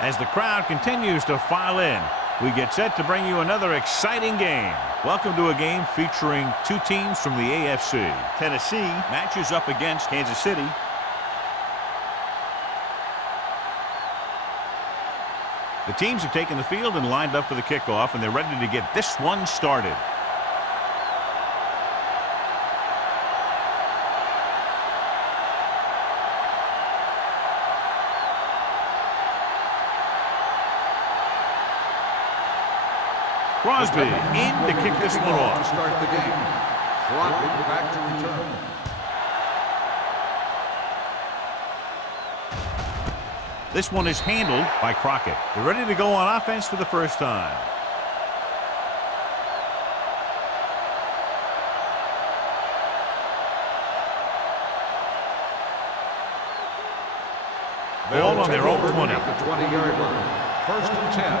As the crowd continues to file in, we get set to bring you another exciting game. Welcome to a game featuring two teams from the AFC. Tennessee matches up against Kansas City. The teams have taken the field and lined up for the kickoff, and they're ready to get this one started. Crosby in to kick this one off. Start the game. Crosby back to return. This one is handled by Crockett. They're ready to go on offense for the first time. Ball on their own 20. At the 20-yard line. First and 10.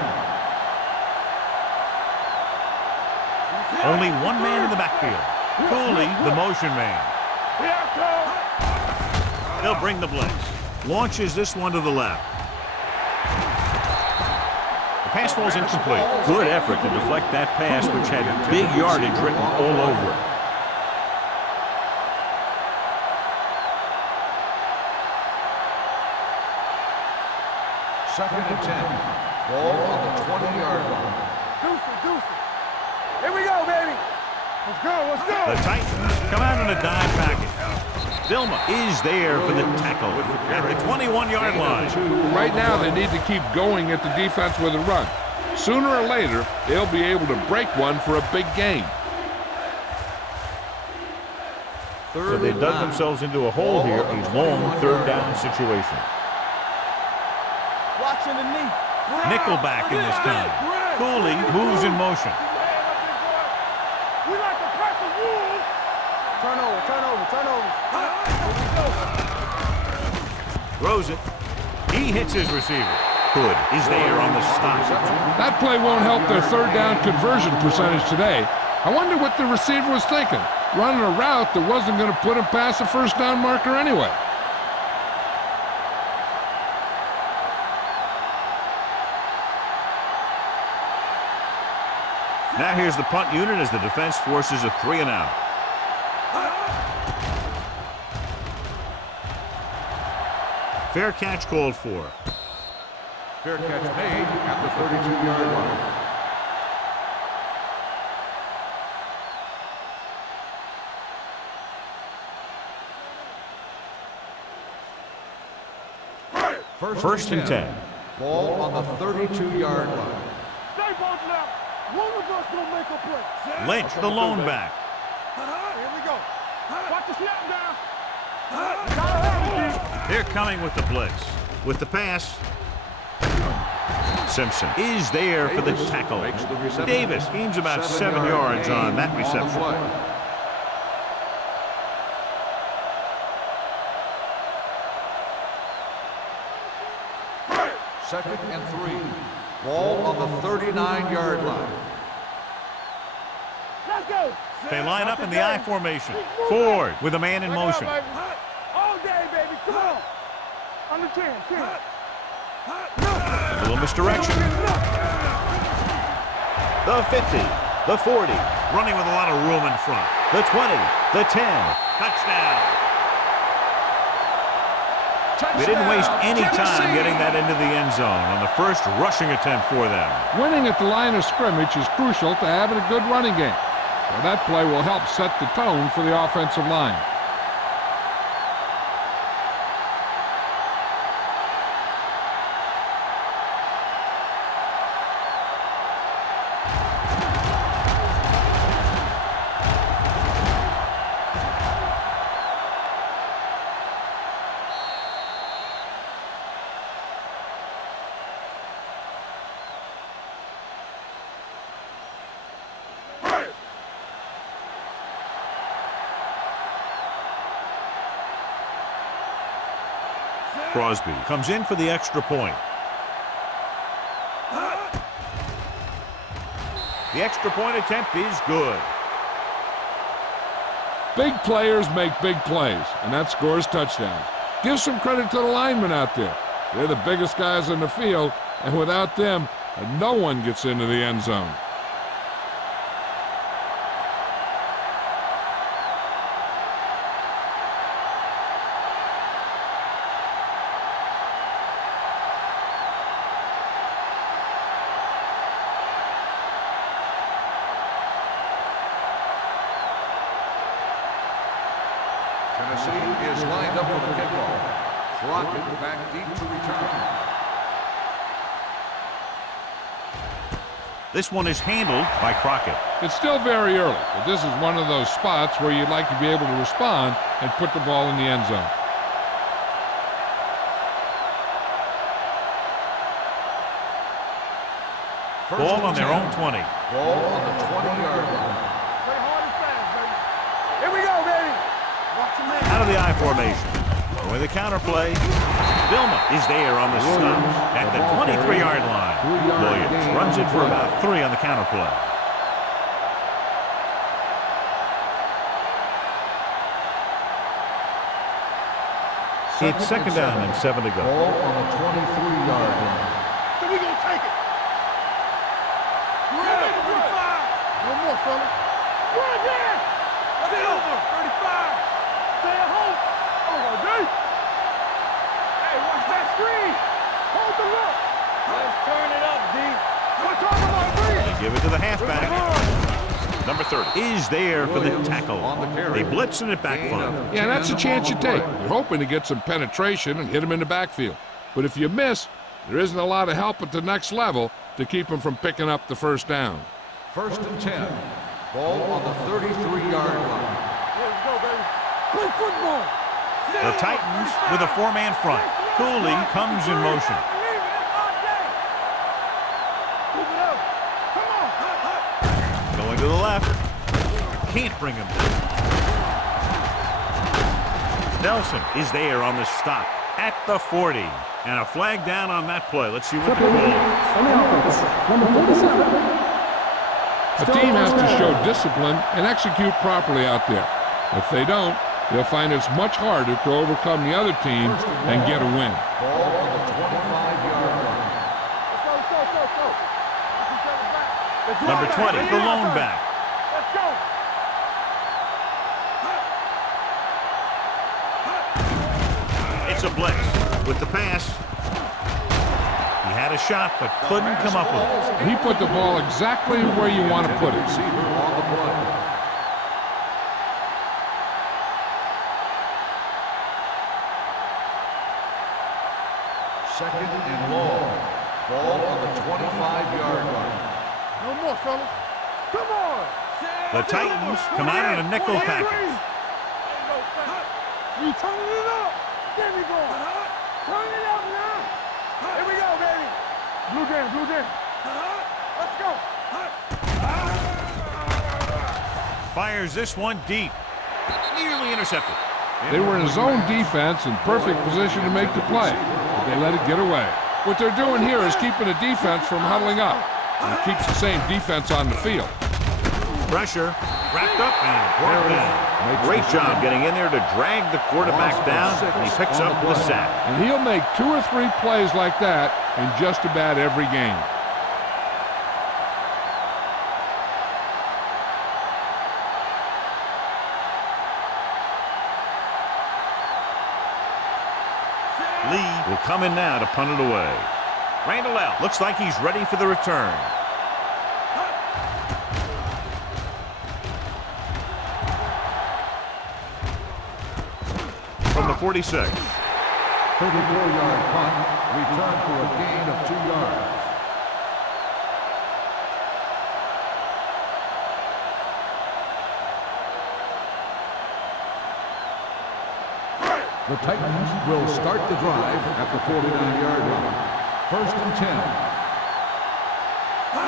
Only one man in the backfield. Cooley, the motion man. They'll bring the blitz. Launches this one to the left. The pass falls incomplete. Good effort to deflect that pass, which had big yardage written all over it. Second and 10. Ball on the 20-yard line. Deuce. Here we go, baby. Let's go. The Titans come out in a dime package. Vilma is there for the tackle at the 21-yard line. Right now, they need to keep going at the defense with a run. Sooner or later, they'll be able to break one for a big gain. So they dug themselves into a hole here, a long third down situation. Watching the knee. Nickelback in this time. Cooley moves in motion. We like to press the rules. Turnover. Throws it. He hits his receiver. Hood is there on the stop. That play won't help their third down conversion percentage today. I wonder what the receiver was thinking. Running a route that wasn't going to put him past the first down marker anyway. Now here's the punt unit as the defense forces a 3-and-out. Fair catch called for. Fair catch made at the 32-yard line. First and 10. Ball on the 32-yard line. Stay both left. One of us gonna make a play. Lynch, the lone back. Here we go. Watch the snap down. They're coming with the blitz. With the pass, Simpson is there for the tackle. Davis gains about 7 yards on that reception. Second and 3. Ball on the 39-yard line. Let's go. They line up in the I formation. Ford with a man in motion. All day, baby. Come on. On the 10. A little misdirection. The 50, the 40, running with a lot of room in front. The 20, the 10, touchdown. They didn't waste any time getting that into the end zone on the first rushing attempt for them. Winning at the line of scrimmage is crucial to having a good running game. Well, that play will help set the tone for the offensive line. Crosby comes in for the extra point. The extra point attempt is good. Big players make big plays, and that scores touchdowns. Give some credit to the linemen out there. They're the biggest guys in the field, And without them, no one gets into the end zone. Tennessee is lined up for the kickoff. Crockett back deep to return. This one is handled by Crockett. It's still very early, but this is one of those spots where you'd like to be able to respond and put the ball in the end zone. Ball on their own 20. Ball on the 20-yard line. Play hard and fast, baby. Here we go, baby. Watch your man. Out of the I formation. With the counter play. Vilma is there on the stop at the 23-yard line. Williams runs it for about 3 on the counter play. It's second down and 7 to go. Ball on the 23-yard line. So we gonna take it. No more, fella. Run there. Stay over. 35. Stay at home. Oh, deep. Hey, watch that screen. Hold the look. Let's turn it up, D. We're talking about three. They give it to the halfback. Number 30 is there for the tackle. They blitz and it backfire. Yeah, that's a chance you take. You're hoping to get some penetration and hit him in the backfield. But if you miss, there isn't a lot of help at the next level to keep him from picking up the first down. First and 10. Ball on the 33-yard line. Let's go, baby. Play football. The Titans with a 4-man front. Cooley comes in motion. Going to the left. Can't bring him down. Nelson is there on the stop at the 40. And a flag down on that play. Let's see what the goal is. On the offense, number 47. A team has to show discipline and execute properly out there. If they don't, they'll find it's much harder to overcome the other team and get a win. Ball on the 25-yard line. Let's go. Let's Number 20, the lone back. Let's go. It's a blitz with the pass. He had a shot but couldn't come up with it. He put the ball exactly where you want to put it. Receiver on the play. Second and long. Ball on the 25-yard line. No more, fellas. Come on. The Titans come out in a nickel package. You turning it up. There we go. Turn it up now. Here we go, baby. Blue game. Let's go. Fires this one deep. Nearly intercepted. They were in zone defense in perfect position to make the play, but they let it get away. What they're doing here is keeping the defense from huddling up. And it keeps the same defense on the field. Pressure, wrapped up and brought down. Great job getting in there to drag the quarterback down, and he picks up the sack. And he'll make 2 or 3 plays like that in just about every game. Lee will come in now to punt it away. Randall L. looks like he's ready for the return. From the 46. 34-yard punt. Return for a gain of 2 yards. The Titans will start the drive at the 49-yard line. First and 10.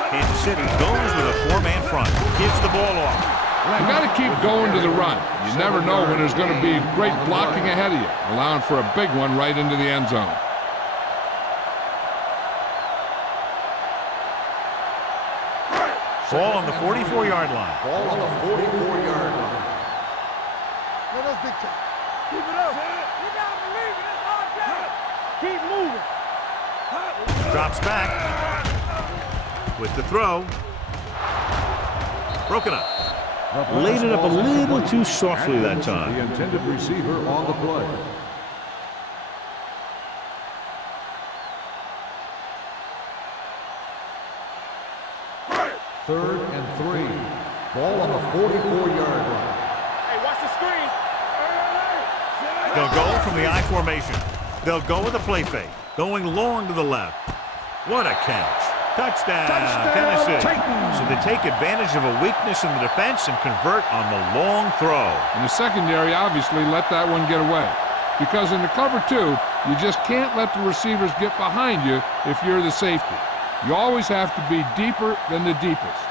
Kansas City goes with a 4-man front. Gives the ball off. You got to keep going to the run. You never know when there's going to be great blocking ahead of you, allowing for a big one right into the end zone. Ball on the 44-yard line. Ball on the 44-yard line. Let us dictate. Keep it up. You gotta believe it. It's our game. Keep moving. Drops back with the throw. Broken up. Laid it up a little too softly that time. The intended receiver on the play. Third and 3. Ball on the 44-yard line. Hey, watch the screen. They'll go from the I formation. They'll go with a play fake. Going long to the left. What a catch. Touchdown, Tennessee. So they take advantage of a weakness in the defense and convert on the long throw. And the secondary obviously let that one get away. Because in the cover 2, you just can't let the receivers get behind you if you're the safety. You always have to be deeper than the deepest.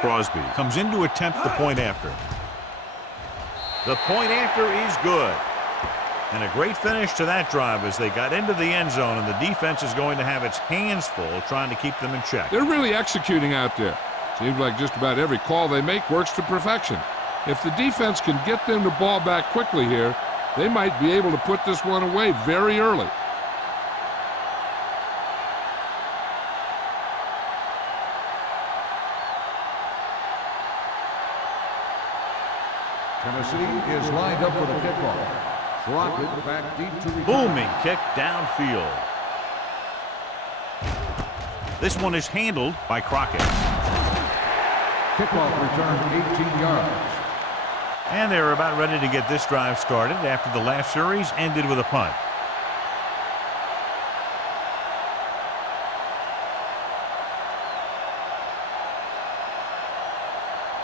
Crosby comes in to attempt the point after. The point after is good. And a great finish to that drive as they got into the end zone, and the defense is going to have its hands full trying to keep them in check. They're really executing out there. Seems like just about every call they make works to perfection. If the defense can get them the ball back quickly here, they might be able to put this one away very early. Tennessee is lined up for the kickoff. Dropped back deep to return. Booming kick downfield. This one is handled by Crockett. Kickoff return 18 yards. And they're about ready to get this drive started after the last series ended with a punt.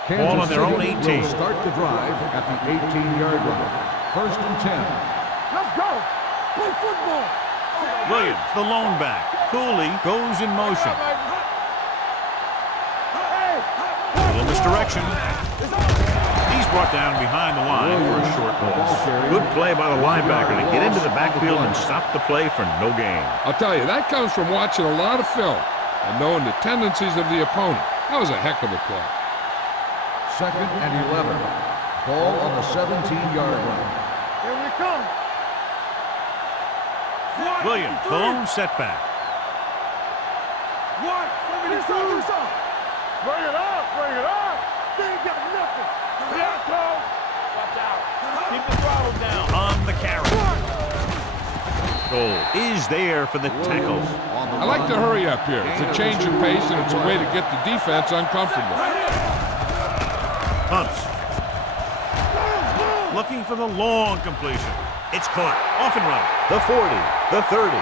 Ball on their own 18. Will start the drive at the 18-yard line. First and 10. Let's go. Play football. Williams, the lone back. Cooley goes in motion. A little misdirection. He's brought down behind the line for a short loss. Good play by the linebacker to get into the backfield and stop the play for no gain. I'll tell you, that comes from watching a lot of film and knowing the tendencies of the opponent. That was a heck of a play. Second and 11. Ball on the 17-yard line. Here we come. Williams, the lone setback. One, 72. Bring it up, bring it up. They ain't got nothing. Yeah, go. Watch out. Keep the throttle down. On the carry. Goal is there for the tackle. I like to hurry up here. It's a change of pace, and it's a way to get the defense uncomfortable. Pumps. Looking for the long completion. It's caught. Off and running. The 40. The 30.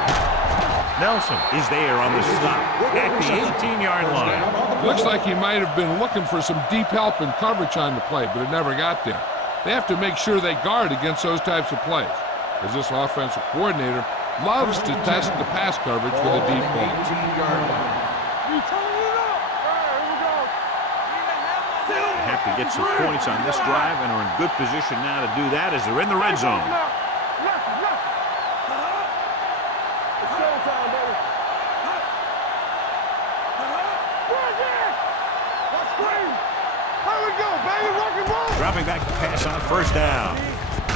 Nelson is there on the stop at the 18-yard line. Looks like he might have been looking for some deep help and coverage on the play, but it never got there. They have to make sure they guard against those types of plays, as this offensive coordinator loves to test the pass coverage with a deep ball. 18-yard line. You turn it up. All right, here we go. Have to get some points on this drive and are in good position now to do that as they're in the red zone. It's showtime, baby. Here we go, baby. Rock and roll. Dropping back to pass on first down.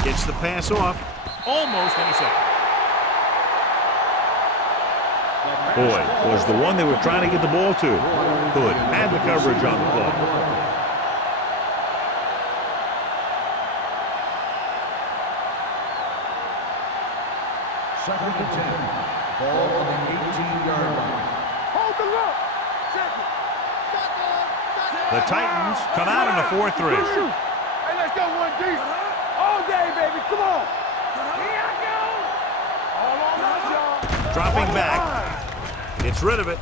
Gets the pass off. Almost intercepted. Boyd was the one they were trying to get the ball to. Hood had the coverage on the play. Second and 10. Ball on the 18-yard line. Hold the look. Check it. The Titans come out in a 4-3. Hey, let's go one deep. All day, baby. Come on. Here I go. All on us, y'all. Dropping back. Gets rid of it.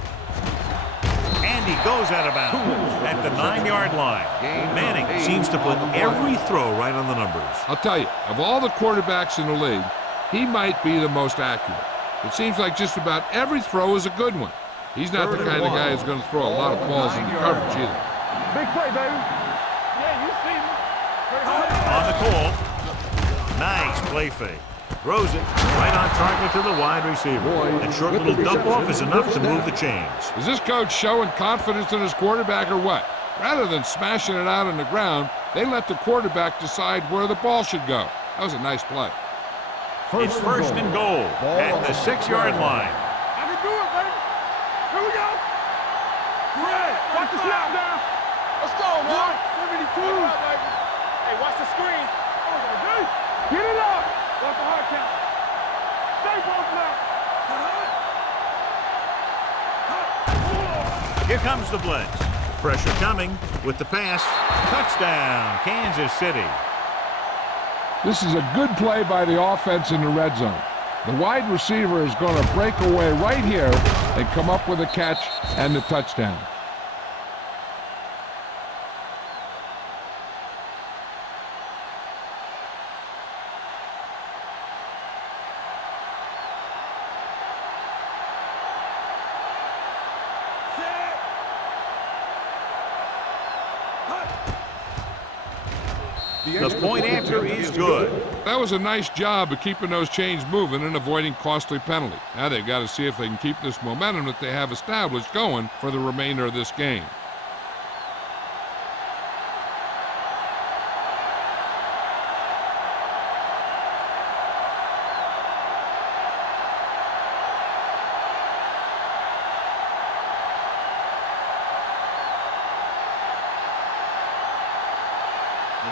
And he goes out of bounds at the 9-yard line. Manning seems to put every throw right on the numbers. I'll tell you, of all the quarterbacks in the league, he might be the most accurate. It seems like just about every throw is a good one. He's not the kind of guy who's going to throw a lot of balls into coverage either. Big play, baby. Yeah, you see me. On the call. Nice play fake. Throws it right on target to the wide receiver. That short little dump off is enough to move the chains. Is this coach showing confidence in his quarterback or what? Rather than smashing it out on the ground, they let the quarterback decide where the ball should go. That was a nice play. It's first and goal at the 6-yard line. I can do it, baby. Here we go. Fred, watch the snap down. Let's go, man. 72. Hey, watch the screen. Get it up. Watch the hard count. Stay both now. Here comes the blitz. Pressure coming with the pass. Touchdown, Kansas City. This is a good play by the offense in the red zone. The wide receiver is going to break away right here and come up with a catch and the touchdown. The point after is good. That was a nice job of keeping those chains moving and avoiding costly penalty. Now they've got to see if they can keep this momentum that they have established going for the remainder of this game.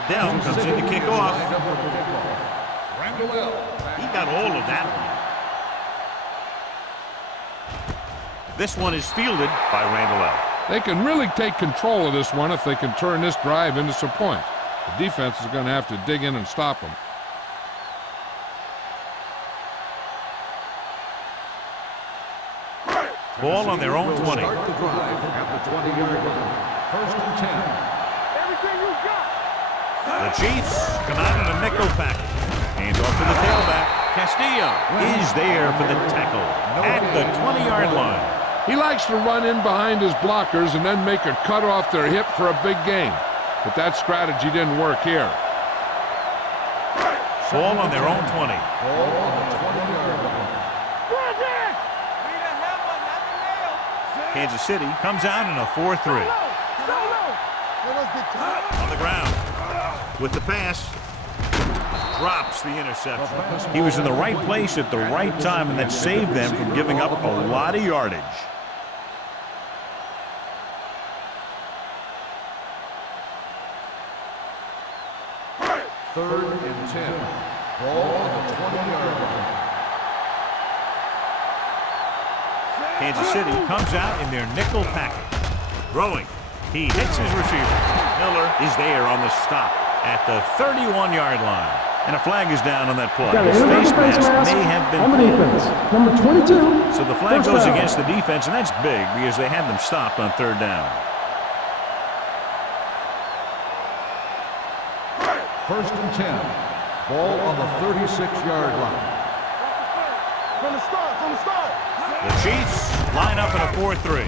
Down comes in to kick off. He got all of that one. This one is fielded by Randall. They can really take control of this one if they can turn this drive into some points. The defense is going to have to dig in and stop them. Ball on their own 20. Start the drive at the 20-yard line. First and 10. Everything you got. The Chiefs come out in a nickel package. Hands off to the tailback. Castillo is there for the tackle at the 20-yard line. He likes to run in behind his blockers and then make a cut off their hip for a big gain. But that strategy didn't work here. Ball on their own 20. Ball on the 20-yard line. Kansas City comes out in a 4-3. On the ground with the pass. Drops the interception. He was in the right place at the right time, and that saved them from giving up a lot of yardage. Third and 10. Ball on the 20-yard line. Kansas City comes out in their nickel package. Throwing. He hits his receiver. Miller is there on the stop at the 31-yard line. And a flag is down on that play. His face mask may have been on the defense. Number 22. So the flag goes down against the defense, and that's big because they had them stopped on third down. First and 10. Ball on the 36-yard line. From the start. The Chiefs line up in a 4-3.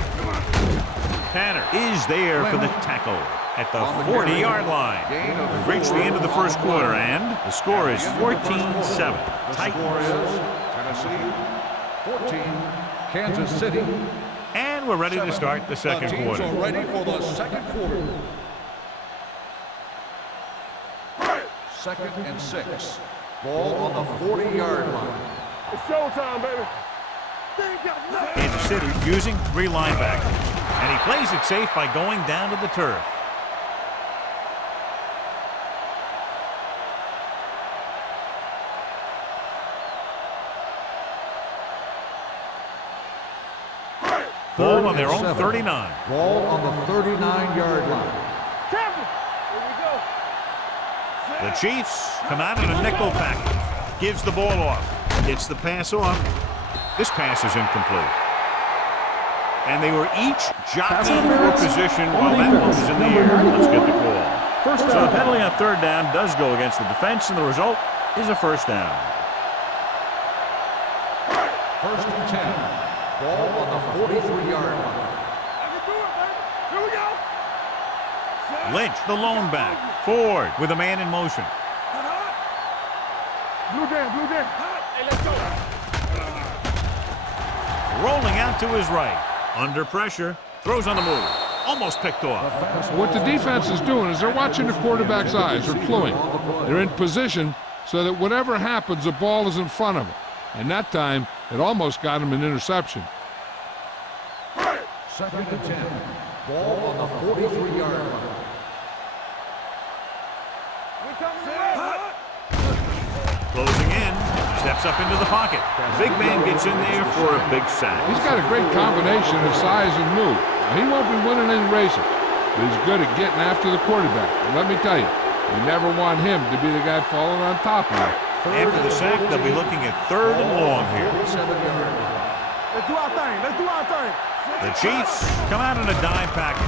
Tanner is there for the tackle at the 40-yard line. We've reached the end of the first quarter, and the score is 14-7. Titans. Tennessee, 14. Kansas City. And we're ready to start the second Teams quarter. are ready for the second quarter. Second and 6. Ball on the 40-yard line. It's showtime, baby. Kansas City using 3 linebackers. And he plays it safe by going down to the turf. Ball on their own 39. Ball on the 39-yard line. The Chiefs come out in a nickel package. Gives the ball off. Gets the pass off. This pass is incomplete. And they were each jockeying for position while that one was in the air. Let's get the call. So the penalty on third down does go against the defense, and the result is a first down. First and 10. Ball on the 43-yard line. Here we go. Lynch, the lone back. Ford with a man in motion. Blue jam, blue jam. Hey, let's go. Rolling out to his right. Under pressure. Throws on the move. Almost picked off. What the defense is doing is they're watching the quarterback's eyes. They're cluing. They're in position so that whatever happens, the ball is in front of them. And that time, it almost got him an interception. 2nd and 10. Ball on the 43-yard line. Closing in. Steps up into the pocket. The big man gets in there for a big sack. He's got a great combination of size and move. Now, he won't be winning any races, but he's good at getting after the quarterback. And let me tell you, you never want him to be the guy falling on top of you. After the sack, they'll be looking at 3rd and long here. Let's do our thing. Let's do our thing. The Chiefs come out in a dime package.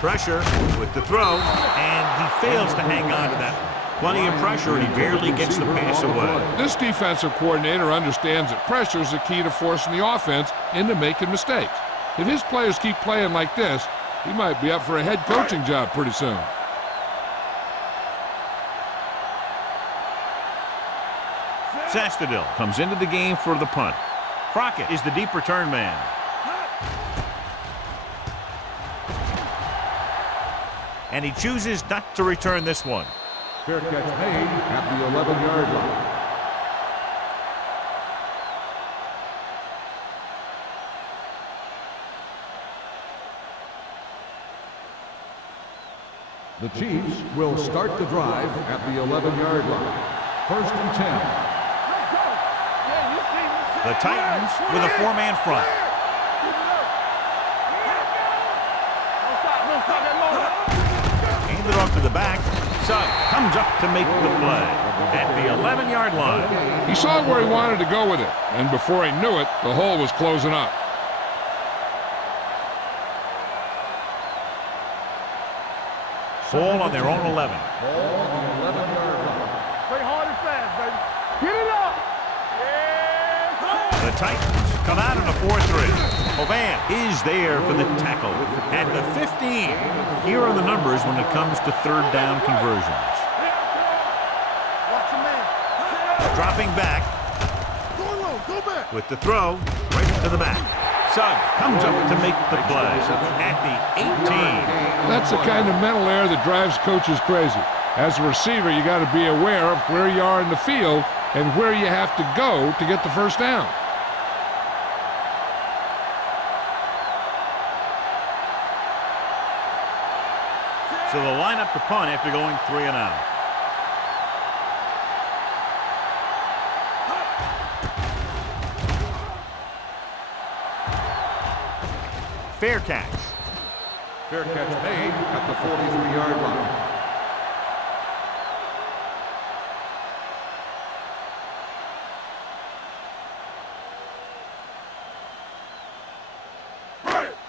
Pressure with the throw, and he fails to hang on to that one. Plenty of pressure, and he barely gets the pass away. This defensive coordinator understands that pressure is the key to forcing the offense into making mistakes. If his players keep playing like this, he might be up for a head coaching job pretty soon. Sastadil comes into the game for the punt. Crockett is the deep return man. And he chooses not to return this one. Fair catch made at the 11-yard line. The Chiefs will start the drive at the 11-yard line. 1st and 10. The Titans with a 4-man front. Handed off to the back. Sugg comes up to make the play at the 11-yard line. He saw where he wanted to go with it, and before he knew it, the hole was closing up. Ball on their own 11. Ball on the 11-yard line. Play hard and fast, baby. Get it up. The Titans come out in a 4-3. Hovan is there for the tackle at the 15. Here are the numbers when it comes to 3rd down conversions. Dropping back with the throw right to the back. Sugg comes up to make the play at the 18. That's the kind of mental error that drives coaches crazy. As a receiver, you got to be aware of where you are in the field and where you have to go to get the first down. So they'll line up to punt after going 3 and out. Fair catch. Fair catch made at the 43-yard line.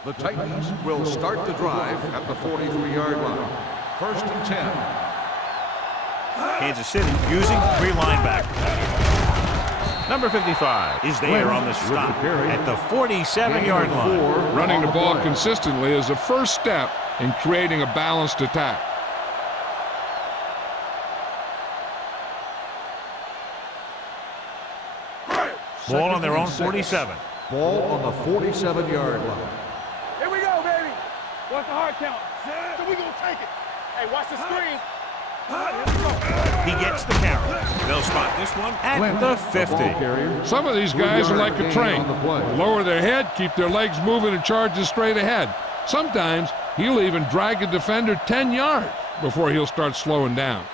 The Titans will start the drive at the 43-yard line. 1st and 10. Kansas City using 3 linebackers. Number 55 is there on the stop at the 47-yard line. Running the ball consistently is the first step in creating a balanced attack. Ball on their own 47. Ball on the 47-yard line. Here we go, baby. Watch the hard count. So we gonna take it. Hey, watch the screen. He gets the carry. They'll spot this one at the 50. Some of these guys are like a train. Lower their head, keep their legs moving, and charge straight ahead. Sometimes he'll even drag a defender 10 yards before he'll start slowing down.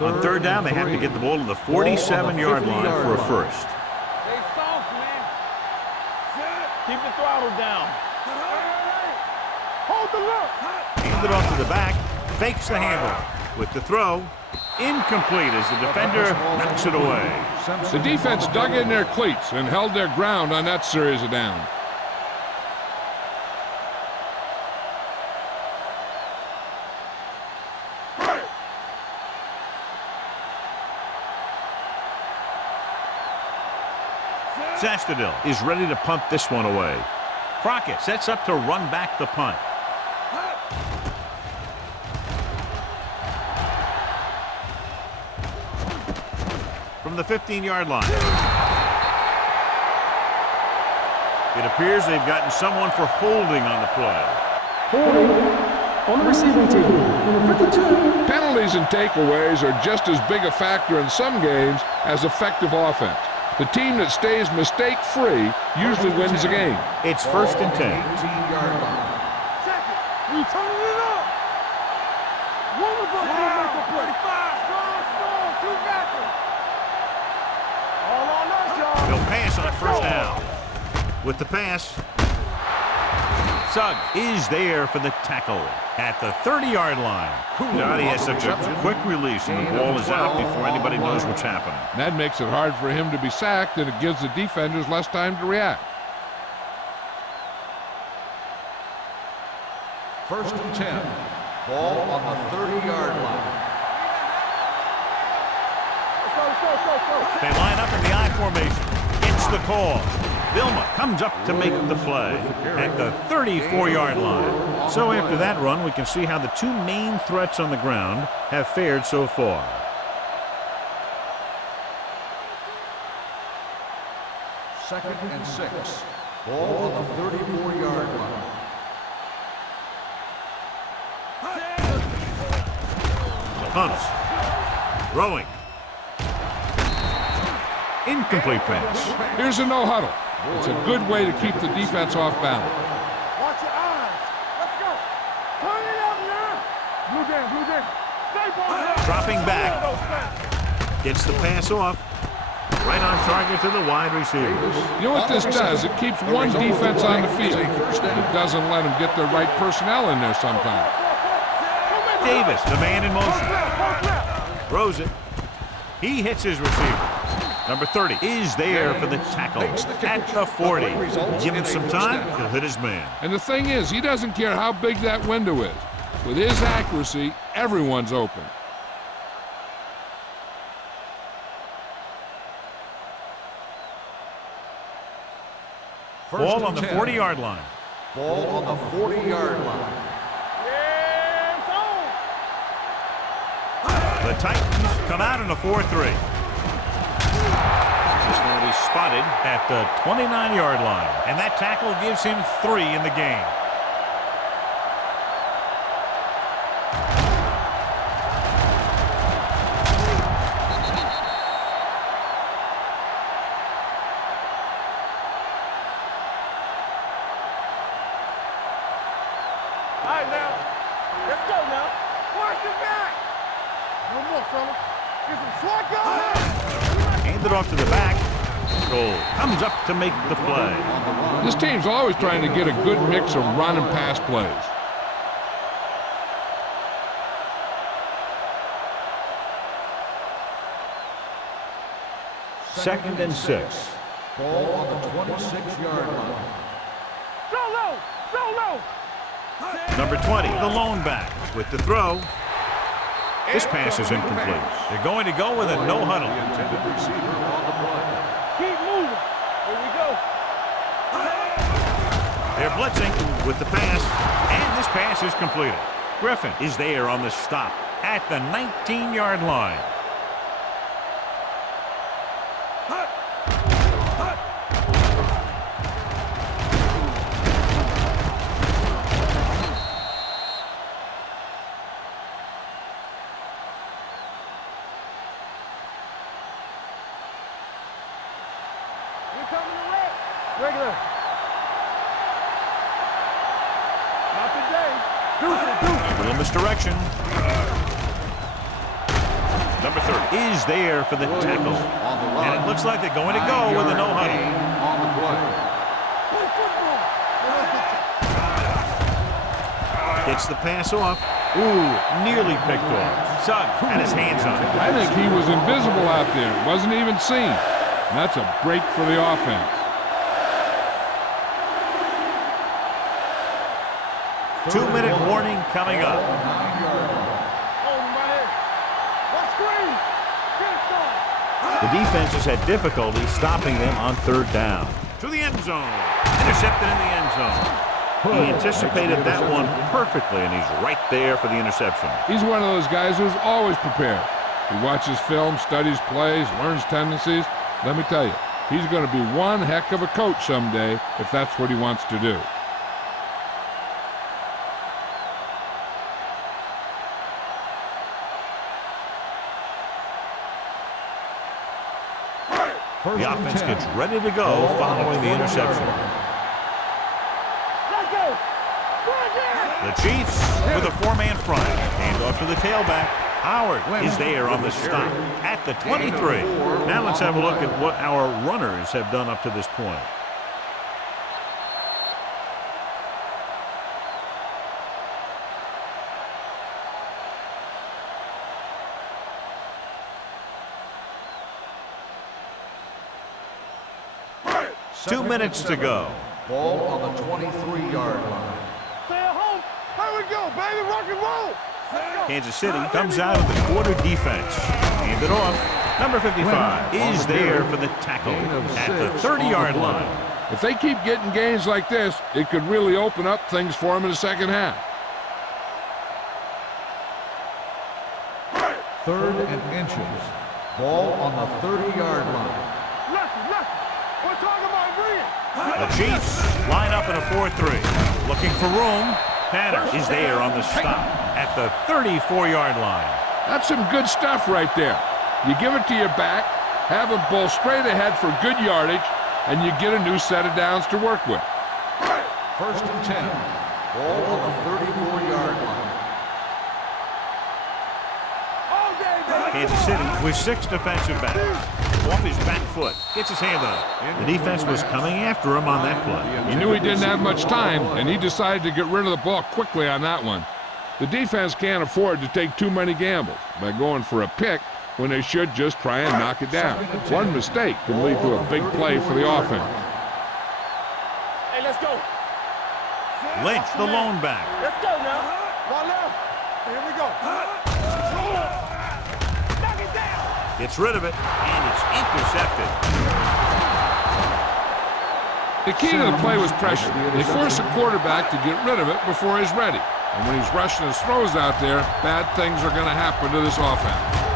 On 3rd down, they have to get the ball to the 47-yard line for a first. Stay soft, man. Keep the throttle down. Hold the look. Handed off to the back. Fakes the handle. With the throw, incomplete as the defender knocks it away. The defense dug in their cleats and held their ground on that series of downs. Sastadil is ready to punt this one away. Crockett sets up to run back the punt. from the 15-yard line. It appears they've gotten someone for holding on the play. Holding on the receiving team. Number 52. Penalties and takeaways are just as big a factor in some games as effective offense. The team that stays mistake-free usually wins the game. It's 1st and 10. 18-yard line. Check it. We turning it up. One of us will make a play. Strong, two backers. All on us, y'all. He'll pass on 1st down. With the pass, Suggs is there for the tackle at the 30-yard line. Johnny has such a quick release, and the ball is out before anybody knows what's happening. That makes it hard for him to be sacked, and it gives the defenders less time to react. 1st and 10. Ball on the 30-yard line. Let's go. They line up in the I formation. It's the call. Vilma comes up to make the play at the 34-yard line. So after that run, we can see how the two main threats on the ground have fared so far. Second and 6. Ball on the 34-yard line. Hunts. Throwing. Incomplete pass. Here's a no-huddle. It's a good way to keep the defense off balance. Watch your eyes. Let's go. Turn it up now. Blue jam. Stay ball. Dropping back. Gets the pass off. Right on target to the wide receiver. You know what this does? It keeps one defense on the field. It doesn't let them get the right personnel in there sometimes. Davis, the man in motion. Throws it. He hits his receiver. Number 30 is there for the tackle at the 40. Give him some time, he'll hit his man. And the thing is, he doesn't care how big that window is. With his accuracy, everyone's open. Ball on the 40-yard line. Ball on the 40-yard line. The Titans come out in a 4-3. This one will be spotted at the 29-yard line. And that tackle gives him 3 in the game. All right, now. Let's go now. Force it back. No more, fella. Get some slack on. Hand it off to the back. Goal comes up to make the play. This team's always trying to get a good mix of run and pass plays. Second and 6. Ball on the 26-yard line. Solo. Number 20, the lone back with the throw. This pass is incomplete. They're going to go with a no huddle. The intended receiver on the play. Keep moving. Here we go. They're blitzing with the pass, and this pass is completed. Griffin is there on the stop at the 19-yard line. Regular. Not today. Deuce. A little misdirection. Number 30 is there for the tackle. And it looks like they're going to go with a no huddle. On the play. Gets the pass off. Ooh, nearly picked off. Suggs had his hands on it. I think he was invisible out there. Wasn't even seen. And that's a break for the offense. 2-minute warning coming up. The defense has had difficulty stopping them on 3rd down. To the end zone. Intercepted in the end zone. He anticipated that one perfectly, and he's right there for the interception. He's one of those guys who's always prepared. He watches film, studies plays, learns tendencies. Let me tell you, he's going to be one heck of a coach someday if that's what he wants to do. The offense gets ready to go following the interception. The Chiefs with a four-man front. Hand off to the tailback. Howard is there on the stop at the 23. Now let's have a look at what our runners have done up to this point. Two minutes to go. Ball on the 23-yard line. Stay at home. Here we go, baby. Rock and roll. Kansas City comes out of the quarter defense. Hand it off. Number 55 is there for the tackle at the 30-yard line. If they keep getting gains like this, it could really open up things for them in the second half. 3rd and inches. Ball on the 30-yard line. We're talking about brilliant. The Chiefs line up in a 4-3. Looking for room. Tanner is there on the stop at the 34-yard line. That's some good stuff right there. You give it to your back, have him pull straight ahead for good yardage, and you get a new set of downs to work with. 1st and 10. Ball on the 34-yard line. Kansas City with 6 defensive backs. Off his back foot. Gets his hand on it. The defense was coming after him on that play. He knew he didn't have much time, and he decided to get rid of the ball quickly on that one. The defense can't afford to take too many gambles by going for a pick when they should just try and knock it down. One mistake can lead to a big play for the offense. Hey, let's go. Lynch, the lone back. Let's go now. My left. Here we go. Gets rid of it, and it's intercepted. The key to the play was pressure. They force the quarterback to get rid of it before he's ready. And when he's rushing his throws out there, bad things are going to happen to this offense.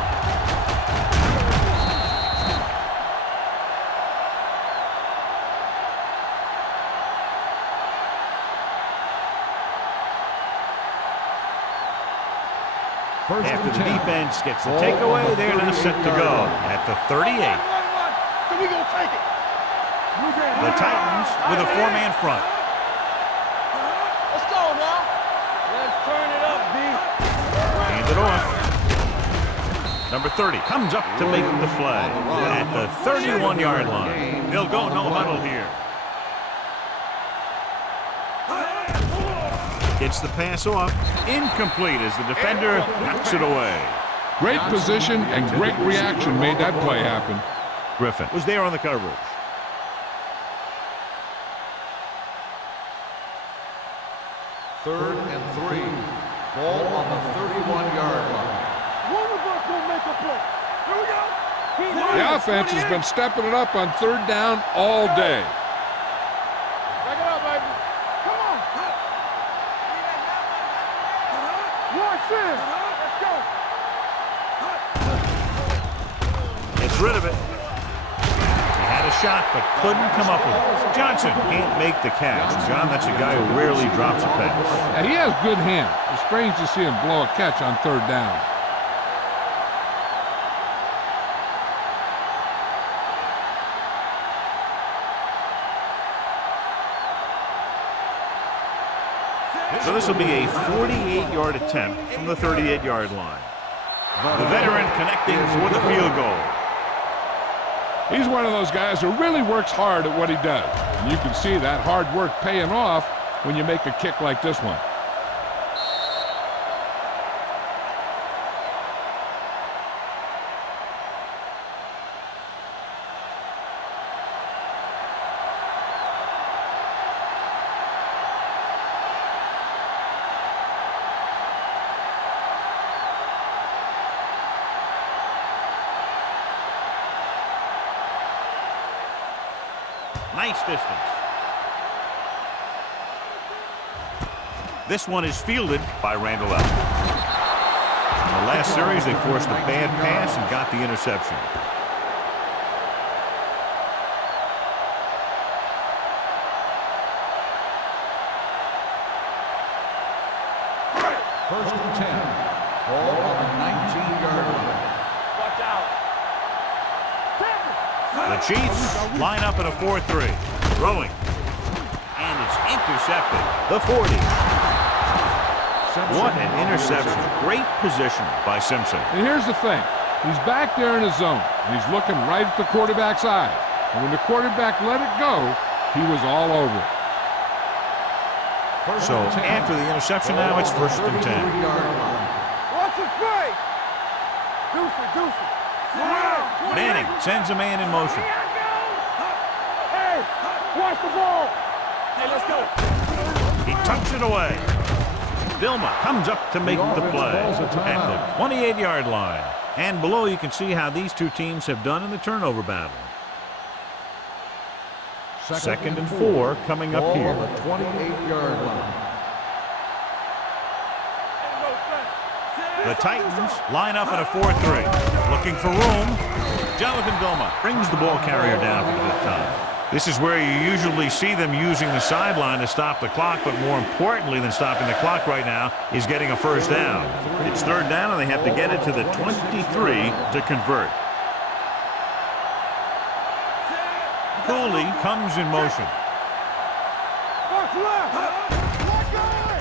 After the defense gets the takeaway, they're now set to go at the 38. So we gonna take it. The Titans with a four-man front. Let's go now. Let's turn it up, B. Hand it off. Number 30 comes up to make the play at the 31-yard line. They'll go no huddle here. Gets the pass off. Incomplete as the defender knocks it away. Great position and great reaction made that play happen. Griffin was there on the coverage. Third and 3. Ball on the 31-yard line. One of us gonna make a play. Here we go. The offense has been stepping it up on 3rd down all day. Back it up, baby. Come on. Watch this. Let's go. Gets rid of it. He had a shot but couldn't come up with it. Johnson can't make the catch. John, that's a guy who rarely drops a pass. Now, he has good hands. It's strange to see him blow a catch on 3rd down. So this will be a 48-yard attempt from the 38-yard line. The veteran connecting for the field goal. He's one of those guys who really works hard at what he does. And you can see that hard work paying off when you make a kick like this one. Nice distance. This one is fielded by Randall L. In the last series, they forced a bad pass and got the interception. First and 10. Ball on the 19-yard line. Watch out. The Chiefs line up in a 4-3. Throwing. And it's intercepted. The 40. What an interception. Great position by Simpson. And here's the thing. He's back there in his zone, and he's looking right at the quarterback's eye. And when the quarterback let it go, he was all over it. So after the interception now, it's first and 10. Watch the play. Deuce it. Manning sends a man in motion. Hey, watch the ball. Hey, let's go. He tucks it away. Vilma comes up to make the play at the 28-yard line. And below you can see how these two teams have done in the turnover battle. Second and 4 coming up here. Ball on the 28-yard line. The Titans line up in a 4-3. Looking for room. Jonathan Vilma brings the ball carrier down for the 5th time. This is where you usually see them using the sideline to stop the clock, but more importantly than stopping the clock right now is getting a first down. It's 3rd down, and they have to get it to the 23 to convert. Cooley comes in motion.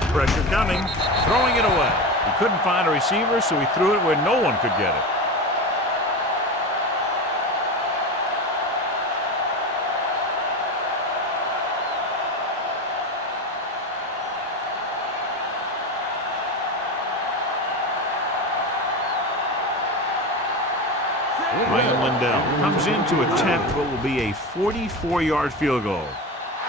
Pressure coming, throwing it away. He couldn't find a receiver, so he threw it where no one could get it. Ryan Lindell comes in to attempt what will be a 44-yard field goal.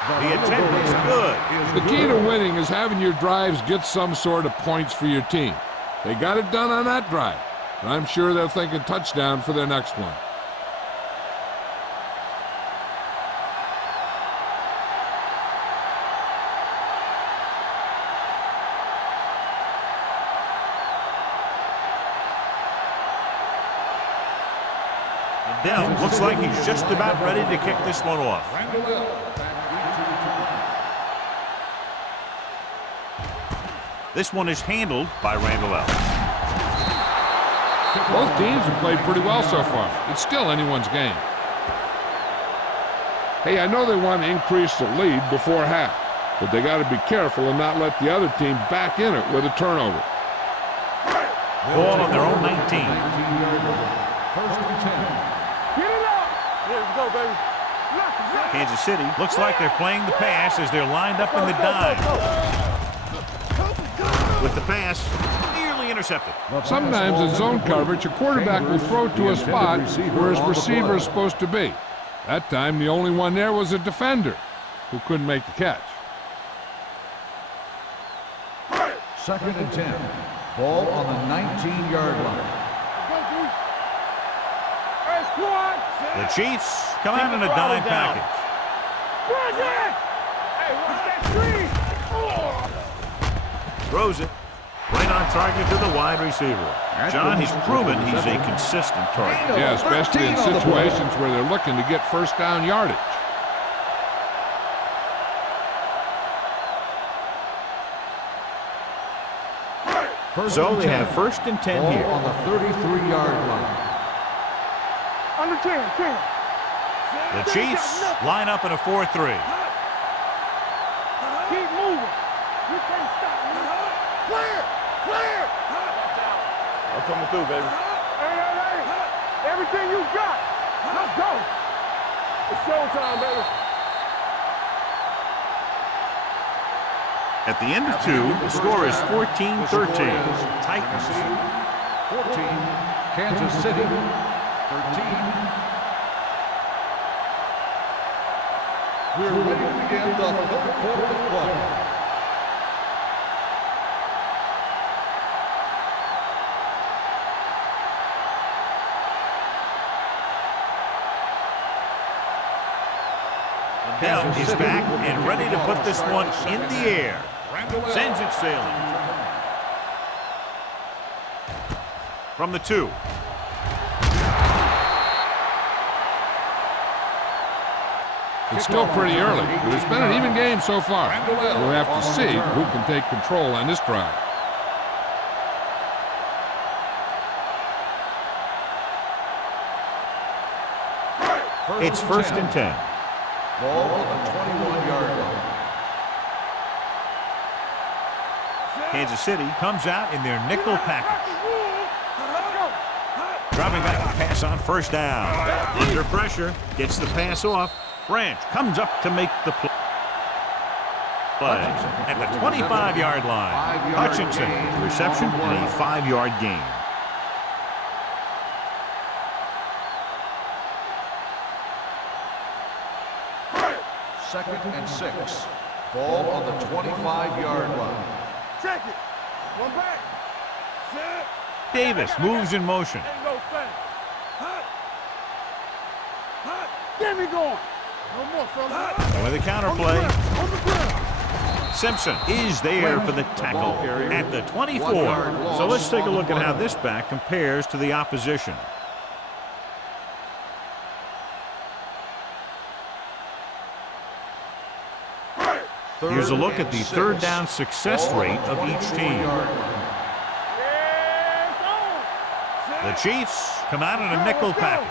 The attempt is good. The key to winning is having your drives get some sort of points for your team. They got it done on that drive, and I'm sure they're thinking touchdown for their next one. Lindell looks like he's just about ready to kick this one off. This one is handled by Randall L. Both teams have played pretty well so far. It's still anyone's game. Hey, I know they want to increase the lead before half, but they got to be careful and not let the other team back in it with a turnover. Ball on their own 19. First and 10. Get it up. Let's go, baby. Kansas City looks like they're playing the pass as they're lined up in the dime. With the pass, nearly intercepted. Sometimes in zone coverage, a quarterback will throw to a spot where his receiver is supposed to be. That time, the only one there was a defender who couldn't make the catch. Second and 10. Ball on the 19-yard line. Hey, squad. The Chiefs come out in a dime package. Hey, watch that screen. Throws it right on target to the wide receiver. John, he's proven he's a consistent target. Yeah, especially in situations where they're looking to get first down yardage. So they have first and 10 Ball here. on the 33-yard line. Under 10. The Chiefs line up in a 4-3. Keep moving. You can't stop me. Clear. I'm coming through, baby. Hey. Everything you got. Let's go. It's showtime, baby. At the end of 2, the score is 14-13. Titans. 14. Kansas City. 13. We're ready to begin the 3rd quarter of play. Now is back and ready to put this one in the air. Sends it sailing. from the 2. It's still pretty early, but it's been an even game so far. We'll have to see who can take control on this drive. It's 1st and 10. Ball on the 21-yard line. Kansas City comes out in their nickel package. Dropping back to pass on 1st down. Under pressure, gets the pass off. Branch comes up to make the play. At the 25-yard line, Hutchinson, reception and a 5-yard gain. Second and 6. Ball on the 25-yard line. Check it. One back. Set. Davis moves in motion. Ain't no thing. Hut. Hut. Get me going. No more, fella. And with a counter play, On the ground. Simpson is there for the tackle at the 24. So let's take a look at how this back compares to the opposition. Here's a look at the 3rd down success rate of each team. The Chiefs come out in a nickel package.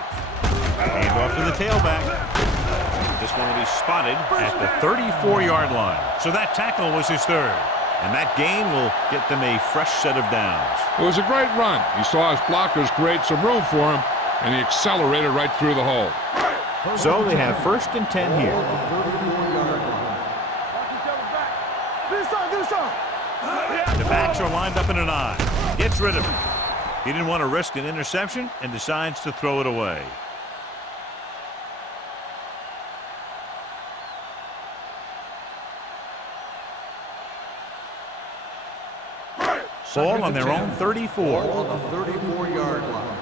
Hand off to the tailback. This one will be spotted at the 34-yard line. So that tackle was his 3rd. And that gain will get them a fresh set of downs. It was a great run. He saw his blockers create some room for him, and he accelerated right through the hole. So they have 1st and 10 here. The backs are lined up in an I. Gets rid of it. He didn't want to risk an interception and decides to throw it away. Ball on their own 34. Ball on the 34-yard line.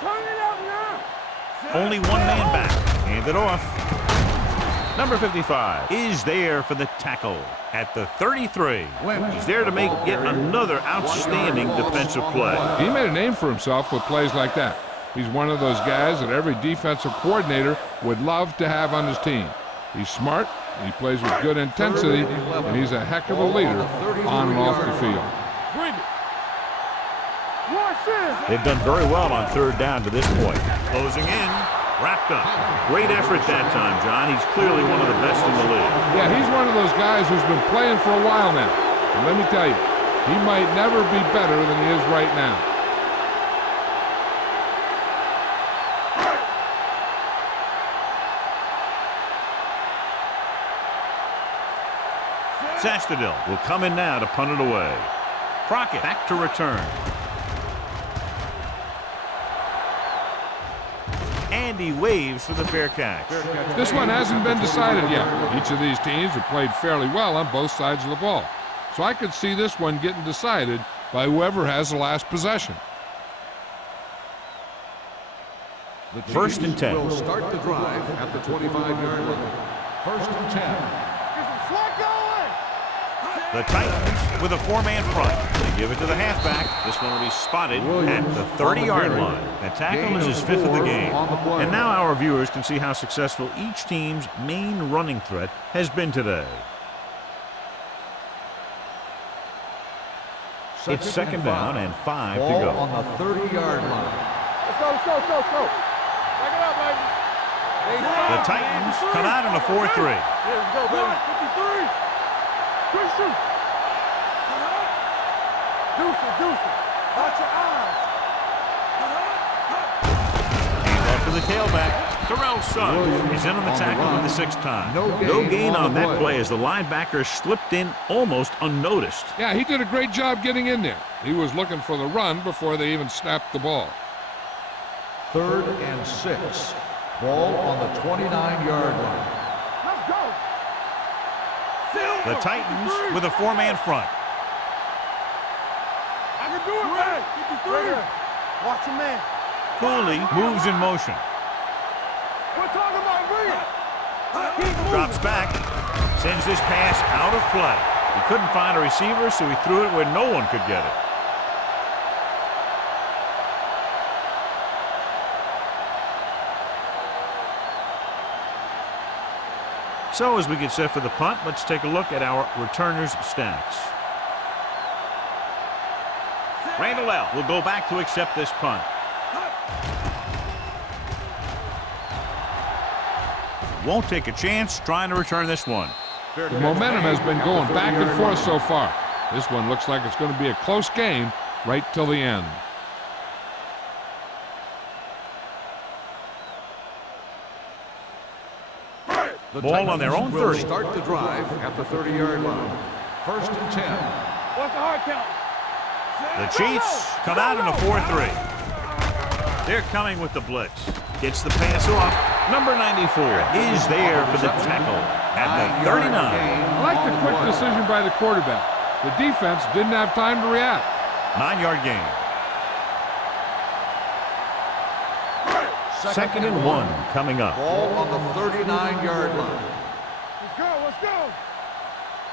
Turn it up now. Only one man back. Hand it off. Number 55 is there for the tackle at the 33. He's there to make yet another outstanding defensive play. He made a name for himself with plays like that. He's one of those guys that every defensive coordinator would love to have on his team. He's smart, he plays with good intensity, and he's a heck of a leader on and off the field. Bring it. Watch this. They've done very well on 3rd down to this point. Closing in, wrapped up. Great effort that time, John. He's clearly one of the best in the league. Yeah, he's one of those guys who's been playing for a while now. And let me tell you, he might never be better than he is right now. Sastadil will come in now to punt it away. Crockett back to return. And he waves for the fair catch. This one hasn't been decided yet. Each of these teams have played fairly well on both sides of the ball. So I could see this one getting decided by whoever has the last possession. The 1st and 10. will start the drive at the 25-yard line. 1st and 10. Get some slack going. The Titans with a 4-man front. They give it to the halfback. This one will be spotted at the 30-yard line. That tackle is his 5th of the game. And now our viewers can see how successful each team's main running threat has been today. It's 2nd down and 5 to Ball go. on the 30-yard line. Let's go, let's go, let's go, let's go. Back it up, baby. The Titans come out in a 4-3. Here we go, baby. 53. Christian. Deuce it, deuce it. Watch your eyes. Hand off to the tailback. Terrell Suggs is in on the tackle for the 6th time. No gain on that play as the linebacker slipped in almost unnoticed. Yeah, he did a great job getting in there. He was looking for the run before they even snapped the ball. 3rd and 6. Ball on the 29-yard line. Let's go. The Titans with a 4-man front. I can do it, man. 53. Watch your man. Cooley moves in motion. We're talking about me. Drops back. Sends this pass out of play. He couldn't find a receiver, so he threw it where no one could get it. So as we get set for the punt, let's take a look at our returners' stats. Randall L. will go back to accept this punt. Won't take a chance trying to return this one. The momentum has been going back and forth so far. This one looks like it's going to be a close game right till the end. The Ball on their own will 30. Start the drive at the 30-yard line. 1st and 10. What's the hard count? The Chiefs come out in a 4-3. They're coming with the blitz. Gets the pass off. Number 94 is there for the tackle at the 39. I like the quick decision by the quarterback. The defense didn't have time to react. 9-yard gain. 2nd and 1 coming up. Ball on the 39-yard line. Let's go, let's go.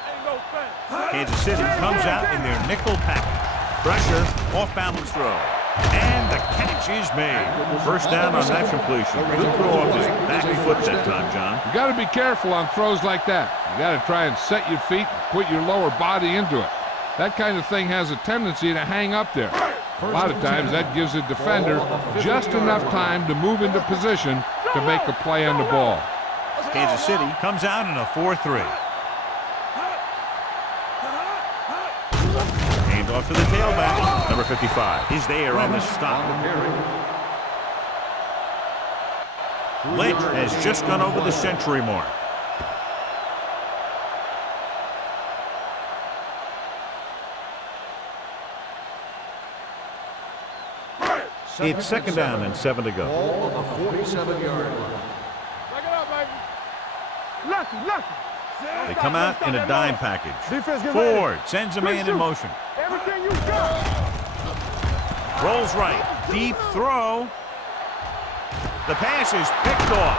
Ain't no fence. Kansas City comes out in their nickel package. Pressure, off-balance throw. And the catch is made. First down on that completion. Good throw off his back foot that time, John. You got to be careful on throws like that. You got to try and set your feet and put your lower body into it. That kind of thing has a tendency to hang up there. A lot of times that gives the defender just enough time to move into position to make a play on the ball. Kansas City comes out in a 4-3. Hand off to the tailback. Number 55. He's there on the stop. Lynch has just gone over the century mark. It's 2nd down and 7 to go. Ball on the 47-yard line. Back it up, baby. Lucky, lucky. They come out in a dime package. Defense, get Ford ready. sends a man in motion. Everything you got. Rolls right. Deep throw. The pass is picked off.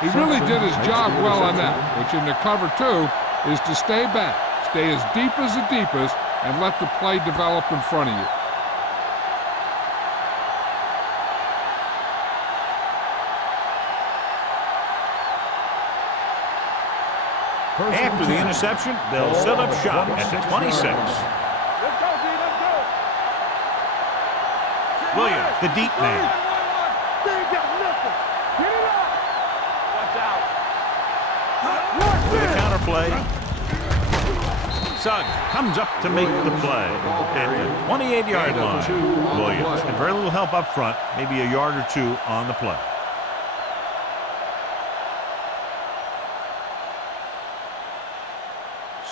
He really did his job well on that, which in the cover two is to stay back, stay as deep as the deepest, and let the play develop in front of you. After the interception, they'll set up shop at the 26. Let's go, D, let's go. Williams, the deep man. They ain't got nothing. Get it up. Watch out. With a counterplay. Suggs comes up to make the play at the 28-yard line. Williams had very little help up front, maybe a yard or two on the play.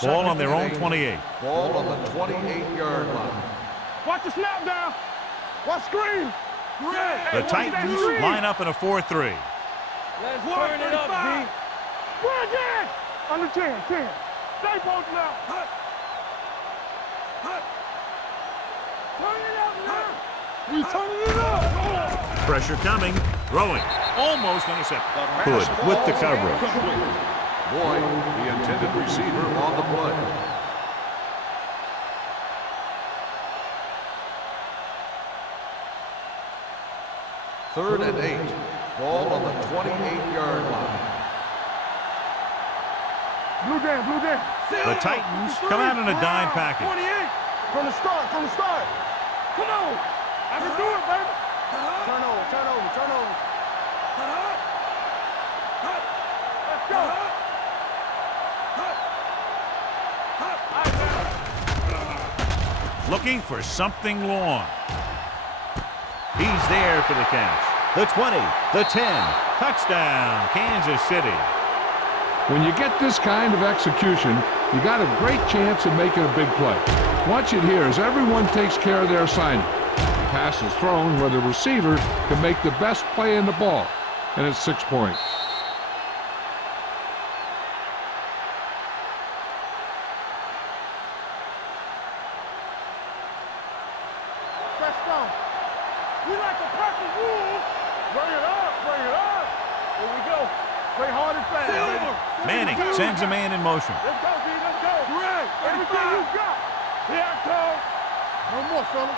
Ball on their own 28. Ball on the 28-yard line. Watch the snap down. Watch screen. The Titans line up in a 4-3. Let's turn it up, D. Run again. Under 10, 10. Stay posted now. Turn it up now. We turning it up. Pressure coming. Throwing. Almost intercepted. Hood with the coverage. Boyd, the intended receiver on the play. Third and 8. Ball on the 28-yard line. Blue down, blue down. The Titans come out in a dime package. 28. From the start, from the start. Come on. I can do it, baby. Turn over, turn over, turn over. Let's go. Looking for something long. He's there for the catch. The 20, the 10. Touchdown, Kansas City. When you get this kind of execution, you got a great chance of making a big play. Watch it here as everyone takes care of their assignment. The pass is thrown where the receiver can make the best play in the ball, and it's 6 points. Let's go. We like a purple wolf. Bring it up, bring it up. Here we go. Play hard and fast, baby. Manning sends a man in motion. Let's go, D, let's go. Everything you got. Here I come. No more, fella.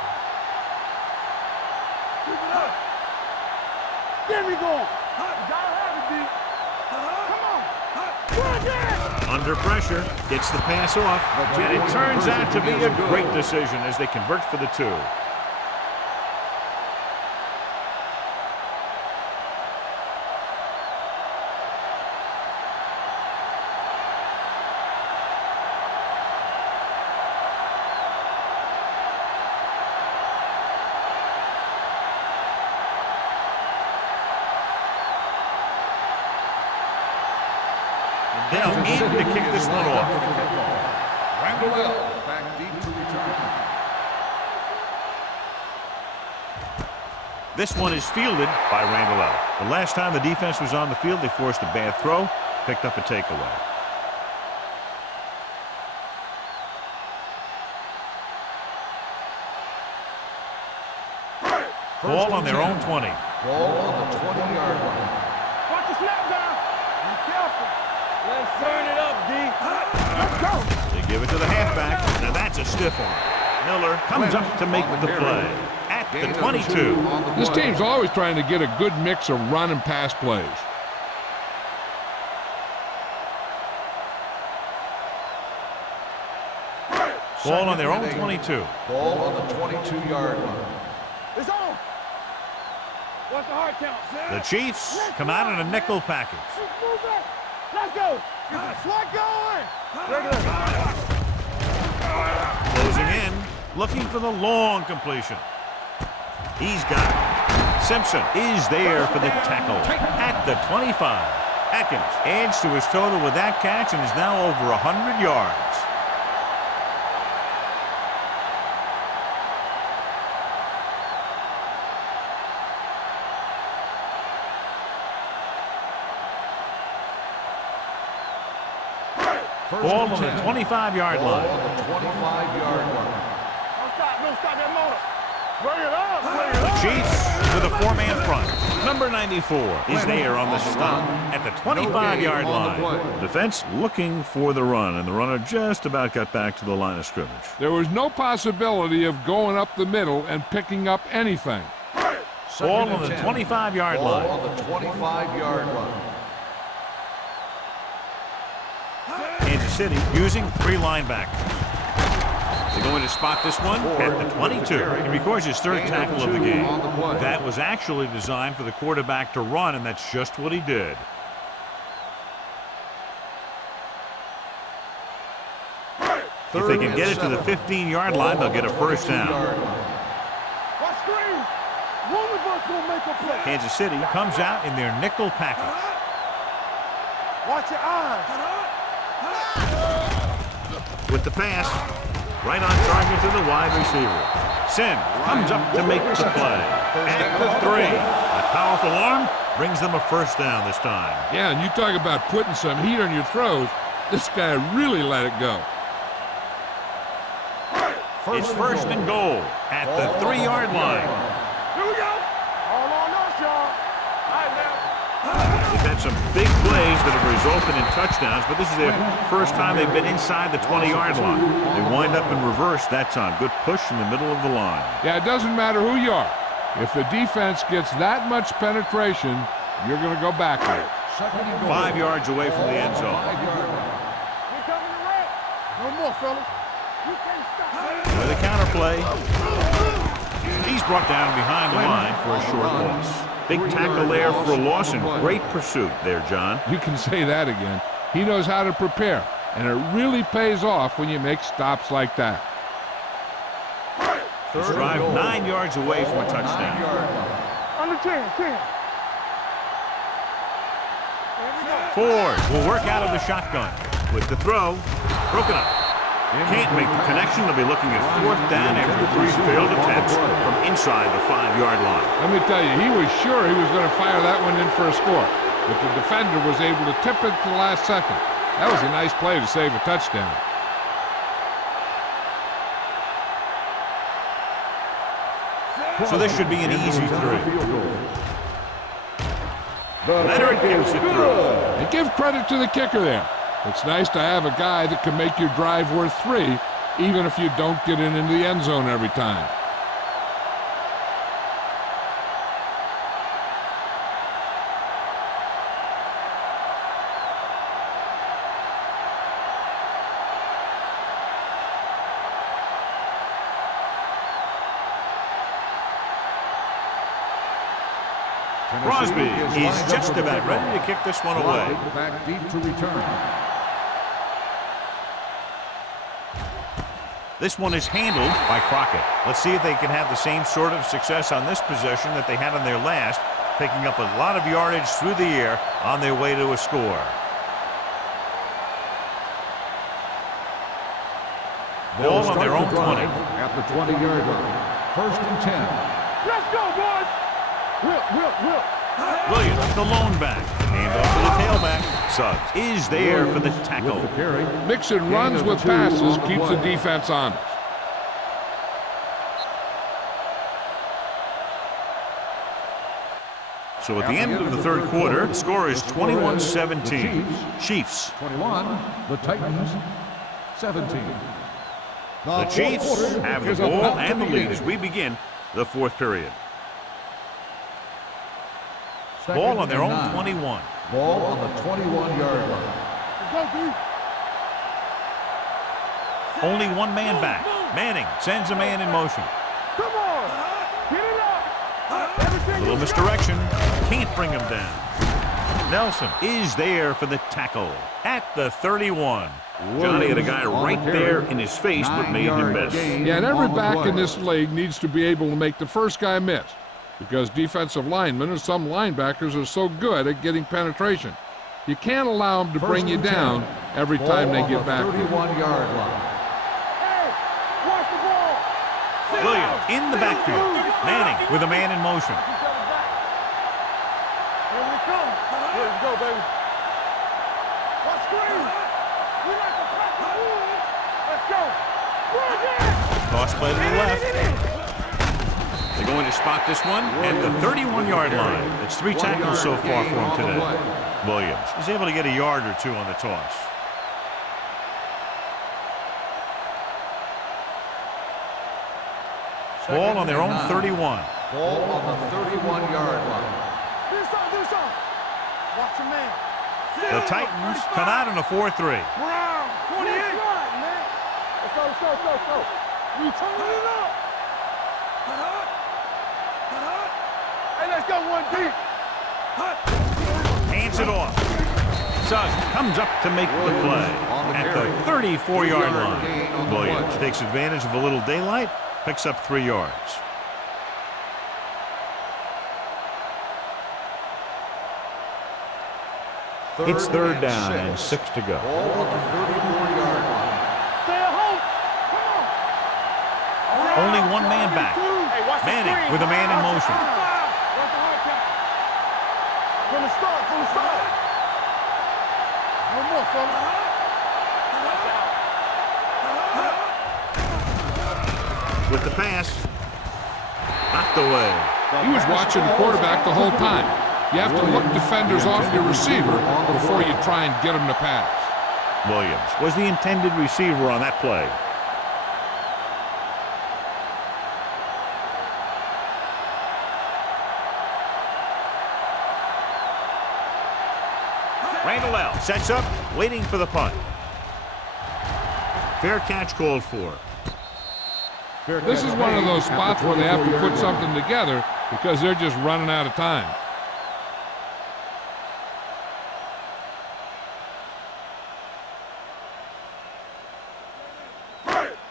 There we go. You gotta have it, D. Come on. Run that. Under pressure, gets the pass off, and it turns out to be a great decision as they convert for the 2. Now in to kick this one off. Randall back deep to return. This one is fielded by Randall L. The last time the defense was on the field, they forced a bad throw, picked up a takeaway. Ball on their own 20. Ball on the 20-yard line. Watch the snap down. Be careful. Let's turn it up, D. Let's go. They give it to the halfback. Now that's a stiff one. Miller comes up to make the play at the 22. This team's always trying to get a good mix of run and pass plays. Ball on their own 22. Ball on the 22-yard line. It's on. What's the hard count? The Chiefs come out in a nickel package. Move it. Let's go. Slot going. Closing in, looking for the long completion. He's got it. Simpson is there for the tackle at the 25. Atkins adds to his total with that catch and is now over 100 yards. Ball on the 25-yard line. Ball on the 25-yard line. Don't stop that motor. Bring it up. Bring it The up. Chiefs with a 4-man front. Number 94 is there on the stop at the 25-yard line. Defense looking for the run, and the runner just about got back to the line of scrimmage. There was no possibility of going up the middle and picking up anything. Ball on the 25-yard line. Ball on the 25-yard line. Kansas City using 3 linebackers. They're going to spot this one at the 22. He records his 3rd tackle of the game. That was actually designed for the quarterback to run, and that's just what he did. If they can get it to the 15-yard line, they'll get a first down. Watch screen. One of us will make a play. Kansas City comes out in their nickel package. Watch your eyes. With the pass, right on target to the wide receiver. Sin comes up to make the play. At the 3. A powerful arm brings them a first down this time. Yeah, and you talk about putting some heat on your throws. This guy really let it go. It's first and goal at the 3-yard line. Here we go. All on us, y'all. All right, now. They've had some big plays that have resulted in touchdowns, but this is their first time they've been inside the 20-yard line. They wind up in reverse that time. Good push in the middle of the line. Yeah, it doesn't matter who you are. If the defense gets that much penetration, you're going to go backward. 5 yards away from the end zone. We're coming to red. No more, fellas. You can't stop. With a counterplay, he's brought down behind the line for a short loss. Big tackle there for a loss and great pursuit there, John. You can say that again. He knows how to prepare, and it really pays off when you make stops like that. This drive 9 yards away from a touchdown. Under 10. Ford will work out of the shotgun with the throw. Broken up. Can't make the connection. They'll be looking at 4th down after 3 failed attempts from inside the 5-yard line. Let me tell you, he was sure he was going to fire that one in for a score, but the defender was able to tip it to the last second. That was a nice play to save a touchdown. So this should be an easy 3. Leonard gives it through. And give credit to the kicker there. It's nice to have a guy that can make your drive worth 3, even if you don't get into the end zone every time. Crosby is just about ready to kick this one away. Back deep to return. This one is handled by Crockett. Let's see if they can have the same sort of success on this possession that they had on their last, picking up a lot of yardage through the air on their way to a score. Ball on their own 20. At the 20-yard line. 1st and 10. Let's go, boys. Will. Williams, the lone back. Hand off to the tailback. Suggs is there for the tackle. With the carry. Mixing runs with passes keeps the defense honest. So at the end of the third quarter, the score is 21-17. Chiefs. 21. The Titans 17. The Chiefs have the ball and the lead as we begin the fourth period. Ball on their own 21. Ball on the 21-yard line. Let's go, dude. Only one man back. Manning sends a man in motion. Come on. Get it up. Everything Little you misdirection. Can't bring him down. Nelson is there for the tackle at the 31. Johnny had a guy right there in his face but made him miss. Yeah, and every back in this league needs to be able to make the first guy miss, because defensive linemen and some linebackers are so good at getting penetration. You can't allow them to bring you down every time they get back. 31-yard line. Hey, watch the ball. Williams in the backfield. Manning with a man in motion. Here we come. Let's go, baby. Watch screen. We like to pack the wood. Let's go. Run again. Toss play to the left. They're going to spot this one at the 31-yard line. It's 3 tackles so far for him today. Williams is able to get a yard or two on the toss. Ball on their own 31. Ball on the 31-yard line. Do something. Watch your man. The Titans come out in a 4-3. Brown, 28. Man. Let's go. We turn it up. Hey, let's go one deep. Hands it off. Suggs comes up to make the play at the 34-yard line. Williams takes advantage of a little daylight, picks up 3 yards. It's third down and 6 to go. Ball on the 34-yard line. Stay at home. Come on. Only one man back. Hey, watch the Manning screen. with a man in motion. From the start. No more, fella. With the pass. Knocked away. He was watching the quarterback the whole time. You have to look defenders off your receiver before you try and get them to pass. Williams was the intended receiver on that play. Randall sets up, waiting for the punt. Fair catch called for. This is one of those spots where they have to put something together because they're just running out of time.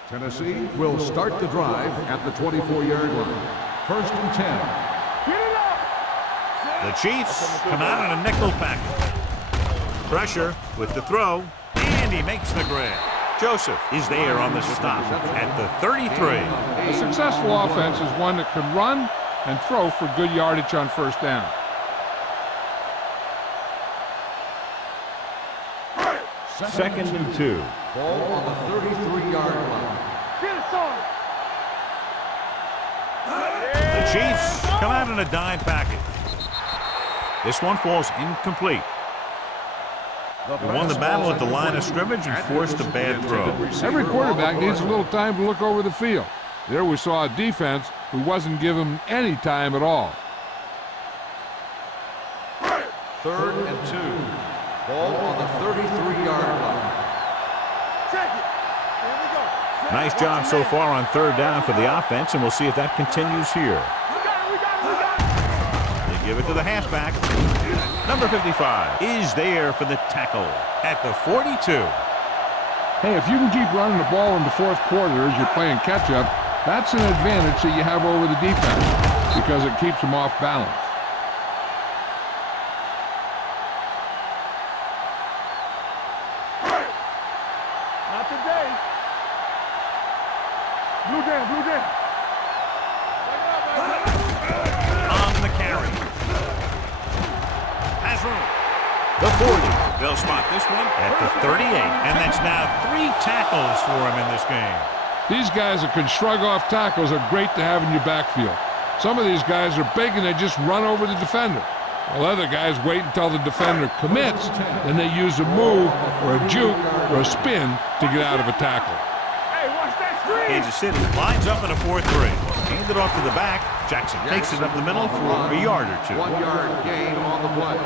Tennessee will start the drive at the 24-yard line. 1st and 10. Get it up. The Chiefs come out in a nickel package. Pressure with the throw, and he makes the grab. Joseph is there on the stop at the 33. A successful offense is one that can run and throw for good yardage on first down. Second and 2. Ball on the 33-yard line. Get it, son. The Chiefs come out in a dime package. This one falls incomplete. They won the battle at the line of scrimmage and forced a bad throw. Every quarterback needs a little time to look over the field. There we saw a defense who wasn't given any time at all. 3rd and 2. Ball on the 33-yard line. Check it. Here we go. Nice job so far on third down for the offense, and we'll see if that continues here. We got it. They give it to the halfback. Number 55 is there for the tackle at the 42. Hey, if you can keep running the ball in the fourth quarter as you're playing catch-up, that's an advantage that you have over the defense because it keeps them off balance. Not today. Blue down, blue down. On the carry. Has room. The 40. They'll spot this one at the 38. And that's now 3 tackles for him in this game. These guys that can shrug off tackles are great to have in your backfield. Some of these guys are big and they just run over the defender. While other guys wait until the defender commits, and they use a move or a juke or a spin to get out of a tackle. Hey, watch that screen. Kansas City lines up in a 4-3. Hand it off to the back. Jackson takes it up the middle for a yard or 2. 1 yard gain on the play.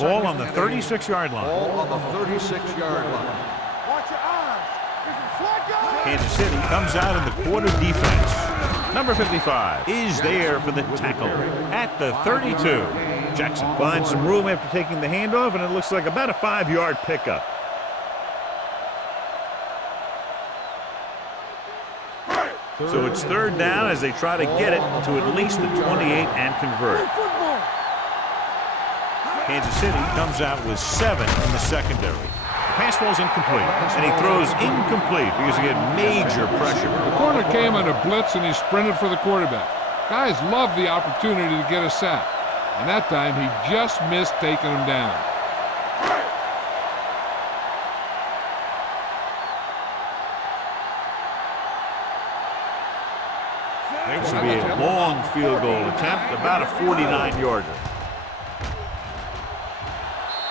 Ball on the 36-yard line. Ball on the 36-yard line. Watch your eyes. This is Flacco. Kansas City comes out in the quarter defense. Number 55 is there for the tackle at the 32. Jackson finds some room after taking the handoff, and it looks like about a 5-yard pickup. So it's 3rd down as they try to get it to at least the 28 and convert. Football. Kansas City comes out with 7 in the secondary. The pass ball's incomplete, and he throws incomplete because he had major pressure. The corner came on a blitz and he sprinted for the quarterback. Guys love the opportunity to get a sack. And that time he just missed taking him down. This will be a long field goal attempt, about a 49-yarder.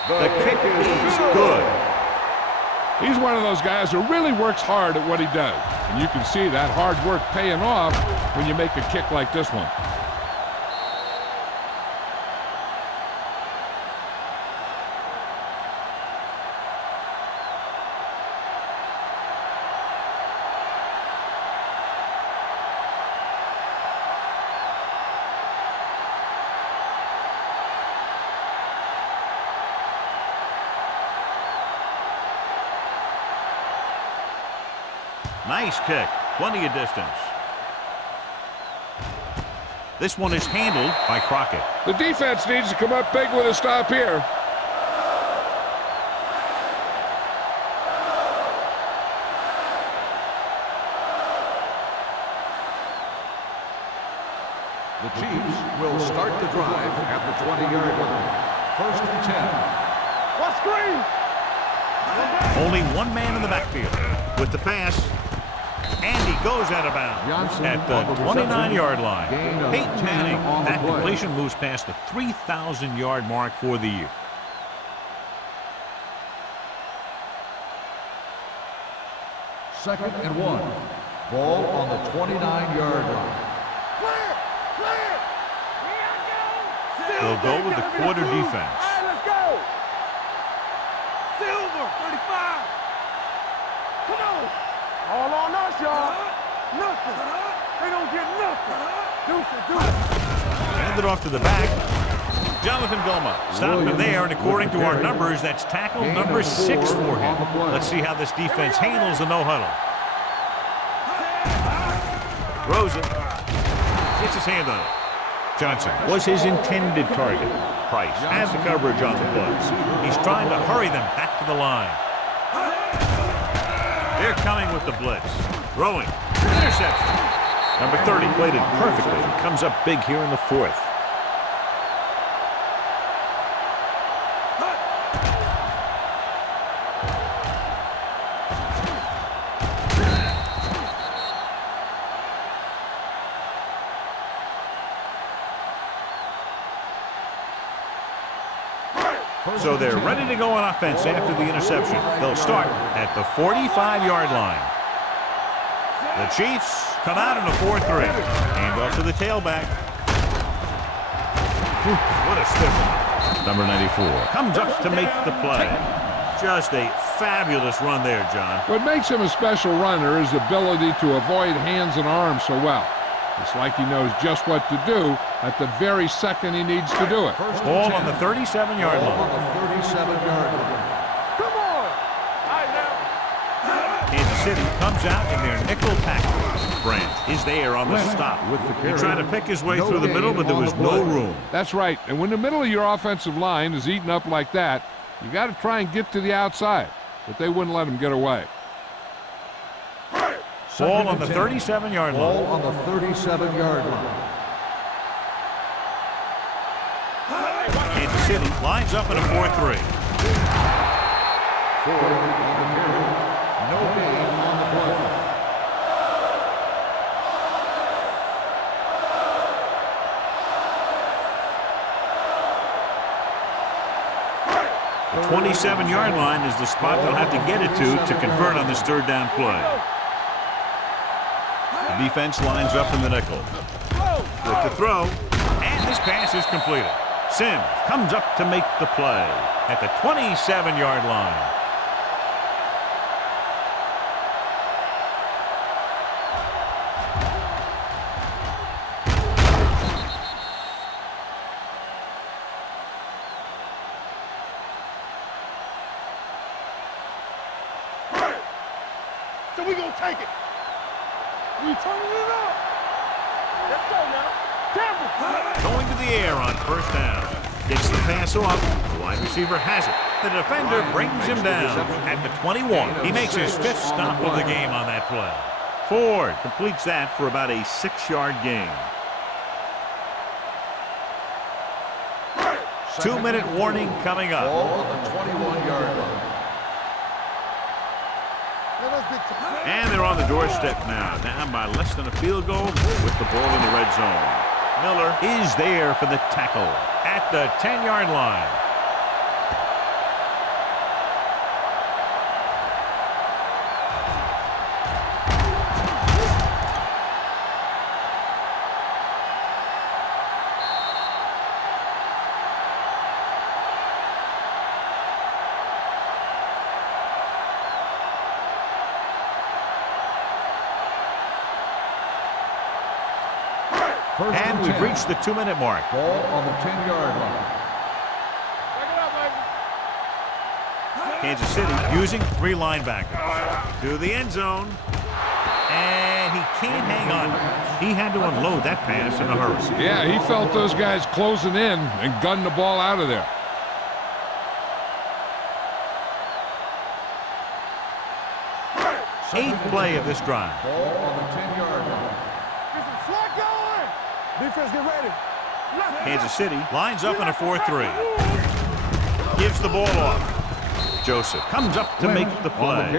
The kick is good. He's one of those guys who really works hard at what he does. And you can see that hard work paying off when you make a kick like this one. Nice kick. Plenty of distance. This one is handled by Crockett. The defense needs to come up big with a stop here. The Chiefs will start the drive at the 20-yard line. 1st and 10. What screen? Only one man in the backfield with the pass. And he goes out of bounds at the 29-yard line. Peyton Manning, that completion moves past the 3,000-yard mark for the year. Second and 1. Ball on the 29-yard line. Clear! Clear! They'll go with the quarter defense. All right, let's go! Silver, 35! Come on! All on us, y'all! Nothing! They don't get nothing! Deuce it, deuce it! Hand it off to the back. Jonathan Goma stopped him there, and according to our numbers, that's tackle number 6 for him. Let's see how this defense handles the no-huddle. Throws it. Gets his hand on it. Johnson was his intended target. Price has the coverage on the blitz. He's trying to hurry them back to the line. They're coming with the blitz. Throwing. Interception. Number 30 played it perfectly. Comes up big here in the 4th. So they're ready to go on offense after the interception. They'll start at the 45-yard line. The Chiefs come out in a 4-3. Hand off to the tailback. What a stiff one. Number 94 comes up to make the play. Just a fabulous run there, John. What makes him a special runner is the ability to avoid hands and arms so well. It's like he knows just what to do at the very second he needs to do it. Ball on the 37-yard line. On the 37-yard line. Come on. All right, now. Kansas City comes out in their nickel package. Branch is there on the stop. With the He carry. tried to pick his way No through the middle, but there gain was on the no play. room. That's right. And when the middle of your offensive line is eaten up like that, you got to try and get to the outside. But they wouldn't let him get away. Ball on the 37-yard line. Ball on the 37-yard line. Kansas City lines up in a 4-3. Ford on the carry. No gain on the play. The 27-yard line is the spot they'll have to get it to convert on this third down play. The defense lines up in the nickel. With the throw, and this pass is completed. Sims comes up to make the play at the 27-yard line. So we gonna take it. We turning it up. Let's go now. Campbell. Going to the air on first down. Gets the pass off. The wide receiver has it. The defender brings him down at the 21. He makes his fifth stop of the game on that play. Ford completes that for about a 6-yard gain. 2-minute warning coming up. Ball on the 21-yard line. And they're on the doorstep now, down by less than a field goal with the ball in the red zone. Miller is there for the tackle at the 10-yard line. And we've reached the 2-minute mark. Ball on the 10-yard line. Kansas City using 3 linebackers to the end zone. And he can't hang on. He had to unload that pass in a hurry. Yeah, he felt those guys closing in and gunned the ball out of there. Eighth play of this drive. Ball on the 10-yard line. Slot going. Defense, get ready. Kansas City lines up in a 4-3. Gives the ball off. Joseph comes up to make the play.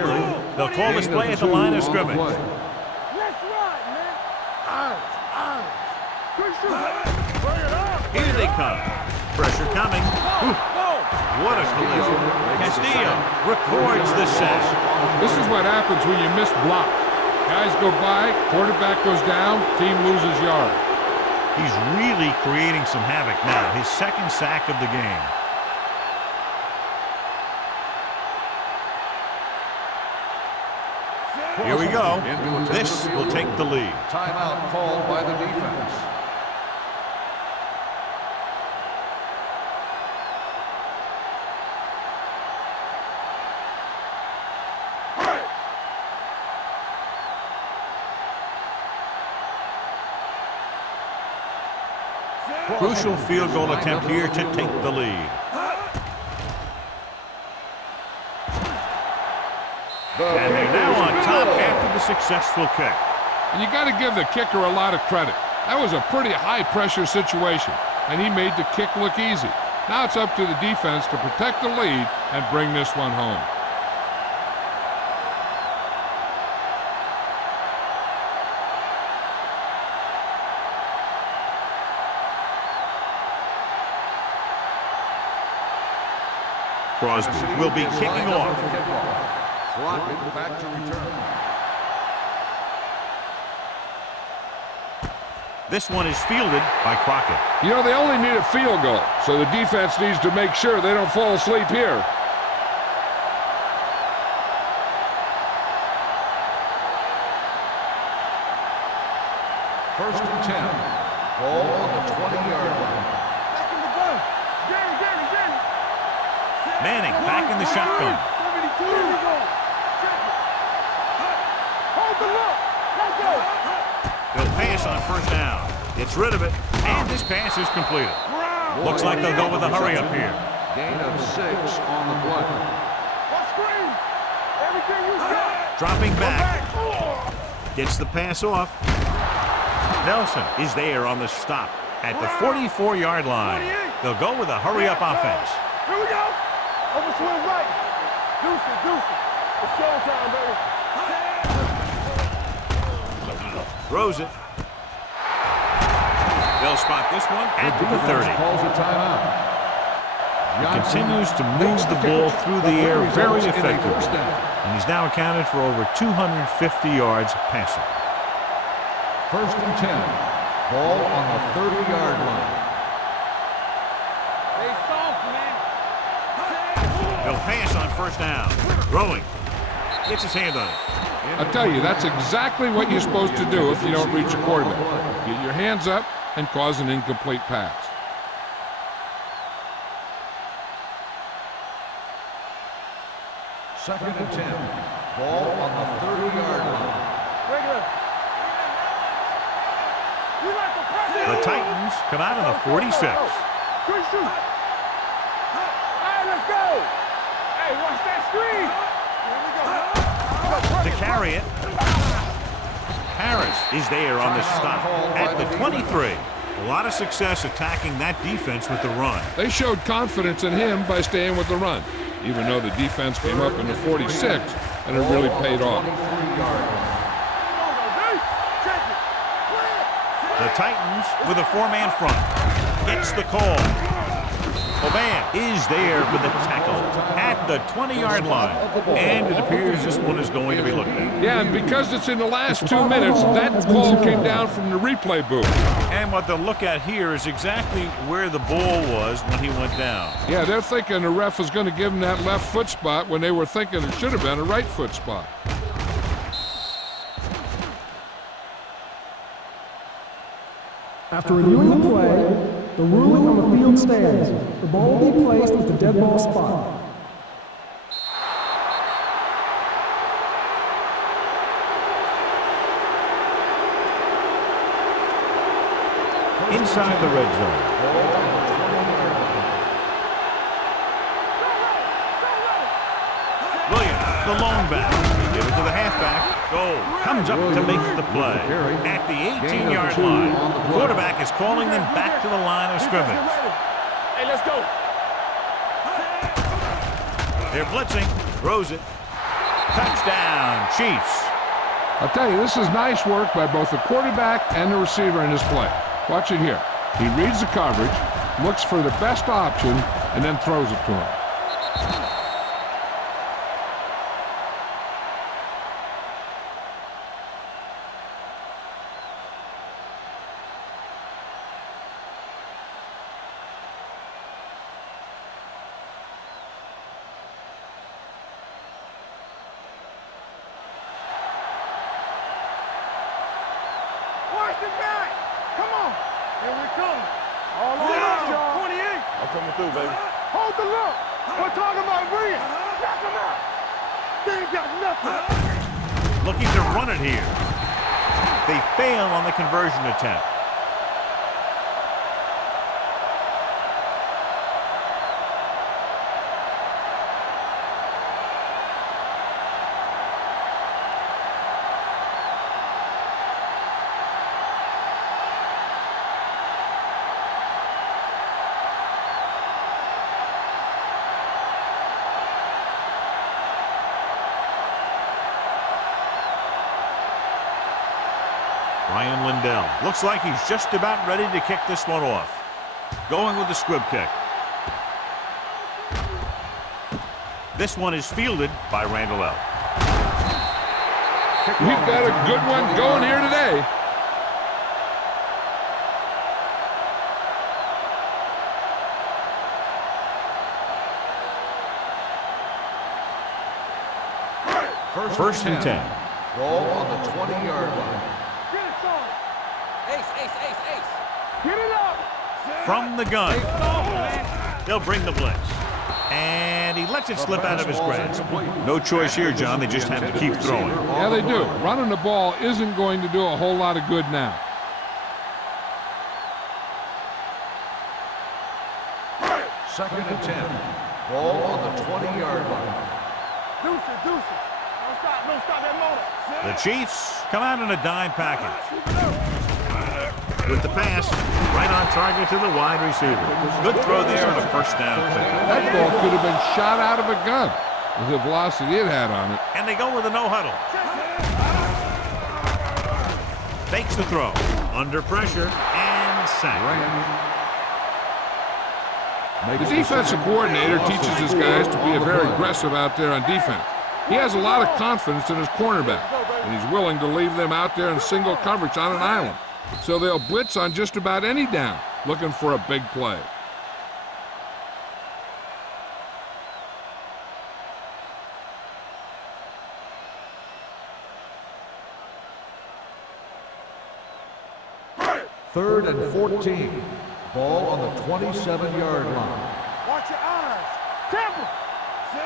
They'll call this play at the line of scrimmage. Let's ride, man. Eyes. Quick shoot. Bring it up. Here they come. Pressure coming. What a collision. Castillo records the sack. This is what happens when you miss block. Guys go by, quarterback goes down, team loses yard. He's really creating some havoc now. His second sack of the game. Here we go. This will take the lead. Timeout called by the defense. Crucial field goal attempt here to take the lead. And they're now on top after the successful kick. And you got to give the kicker a lot of credit. That was a pretty high-pressure situation, and he made the kick look easy. Now it's up to the defense to protect the lead and bring this one home. Crosby will be kicking off. Crockett back to return. This one is fielded by Crockett. You know, they only need a field goal, so the defense needs to make sure they don't fall asleep here. First and 10. Ball on the 20-yard line. Back in the gun. Danny. Manning back in the shotgun. 72. Here we go. Hold the look. Let's go. They'll pass on first down. Gets rid of it, and this pass is completed. Looks like they'll go with a hurry up here. Gain of 6 on the play. What screen? Everything you said. Dropping back. Gets the pass off. Nelson is there on the stop at the 44-yard line. They'll go with a hurry-up offense. Here we go. Over swing right. Deuce it. It's showtime, baby. Throws it. They'll spot this one at the 30. Calls a timeout. He continues to move the ball through the air very effectively. And he's now accounted for over 250 yards passing. First and 10. Ball on the 30-yard line. They soft, man. They'll pass on first down. Throwing. Gets his hand on it. I tell you, that's exactly what you're supposed to do if you don't reach a quarterback. Get your hands up and cause an incomplete pass. Second and 10. Ball on the 30-yard line. Regular. You like the press. The Titans come out of the 46. Good shoot. All right, let's go. Hey, watch that screen. Here we go. To carry it. Harris is there on the stop at the 23. A lot of success attacking that defense with the run. They showed confidence in him by staying with the run, even though the defense came up in the 46, and it really paid off. The Titans with a four-man front. Gets the call. Oban is there for the tackle at the 20-yard line. And it appears this one is going to be looked at. Yeah, and because it's in the last 2 minutes, that call came down from the replay booth. And what they'll look at here is exactly where the ball was when he went down. Yeah, they're thinking the ref was going to give him that left foot spot when they were thinking it should have been a right foot spot. After reviewing the play, the ruling on the field stands. The ball will be placed with the dead ball spot. Inside the red zone. Williams, the lone back. Give it to the halfback. Goal. Comes up to make the play. At the 18-yard line. Quarterback is calling them back to the line of scrimmage. Hey, let's go. They're blitzing. Throws it. Touchdown, Chiefs. I'll tell you, this is nice work by both the quarterback and the receiver in this play. Watch it here. He reads the coverage, looks for the best option, and then throws it to him. Watch the back. Come on. Here we come. All the way up, y'all. 28. I'm coming through, baby. Hold the look. We're talking about Brian. Knock him out. They ain't got nothing. Looking to run it here. They fail on the conversion attempt. Ryan Lindell looks like he's just about ready to kick this one off. Going with the squib kick. This one is fielded by Randall L. We've got a good one going here today. First and 10. Ball on the 20-yard line. Get it, son. Get it up. From the gun. They'll bring the blitz. And he lets it slip out of his grasp. No choice here, John. They just have to keep throwing. Yeah, they do. Running the ball isn't going to do a whole lot of good now. Second and 10. Ball on the 20-yard line. Deuce it. Don't stop that motor. The Chiefs come out in a dime package. With the pass, right on target to the wide receiver. Good throw there on a first down pick. That ball could have been shot out of a gun with the velocity it had on it. And they go with a no huddle. Fakes the throw. Under pressure and sacked. The defensive coordinator teaches his guys to be very aggressive out there on defense. He has a lot of confidence in his cornerback, and he's willing to leave them out there in single coverage on an island. So they'll blitz on just about any down, looking for a big play. Third and 14. Ball on the 27-yard line. Watch your eyes. Temple.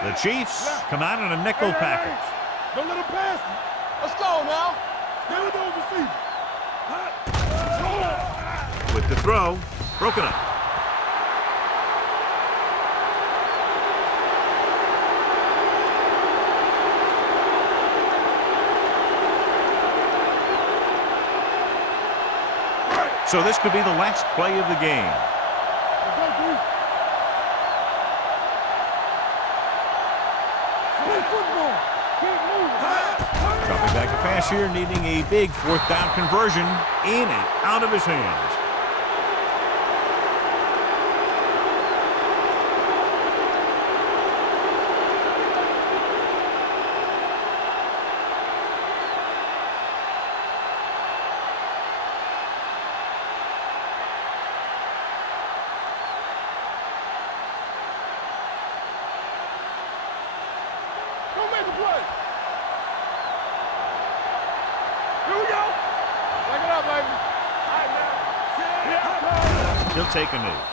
The Chiefs come out in a nickel package. Don't let him pass me. Let's go now. Stay with those receivers. With the throw, broken up. So this could be the last play of the game. Dropping back to pass here, needing a big fourth down conversion. In and out of his hands. Don't make a play. Here we go. Back it up, baby. All right, man. He'll take a knee.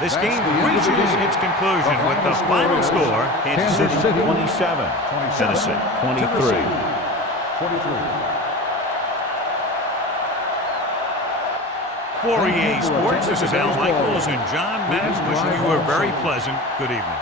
This game reaches its conclusion with the final score. Kansas City 27, Tennessee 23. For EA Sports, this is Al Michaels and John Madden wishing you a very pleasant good evening.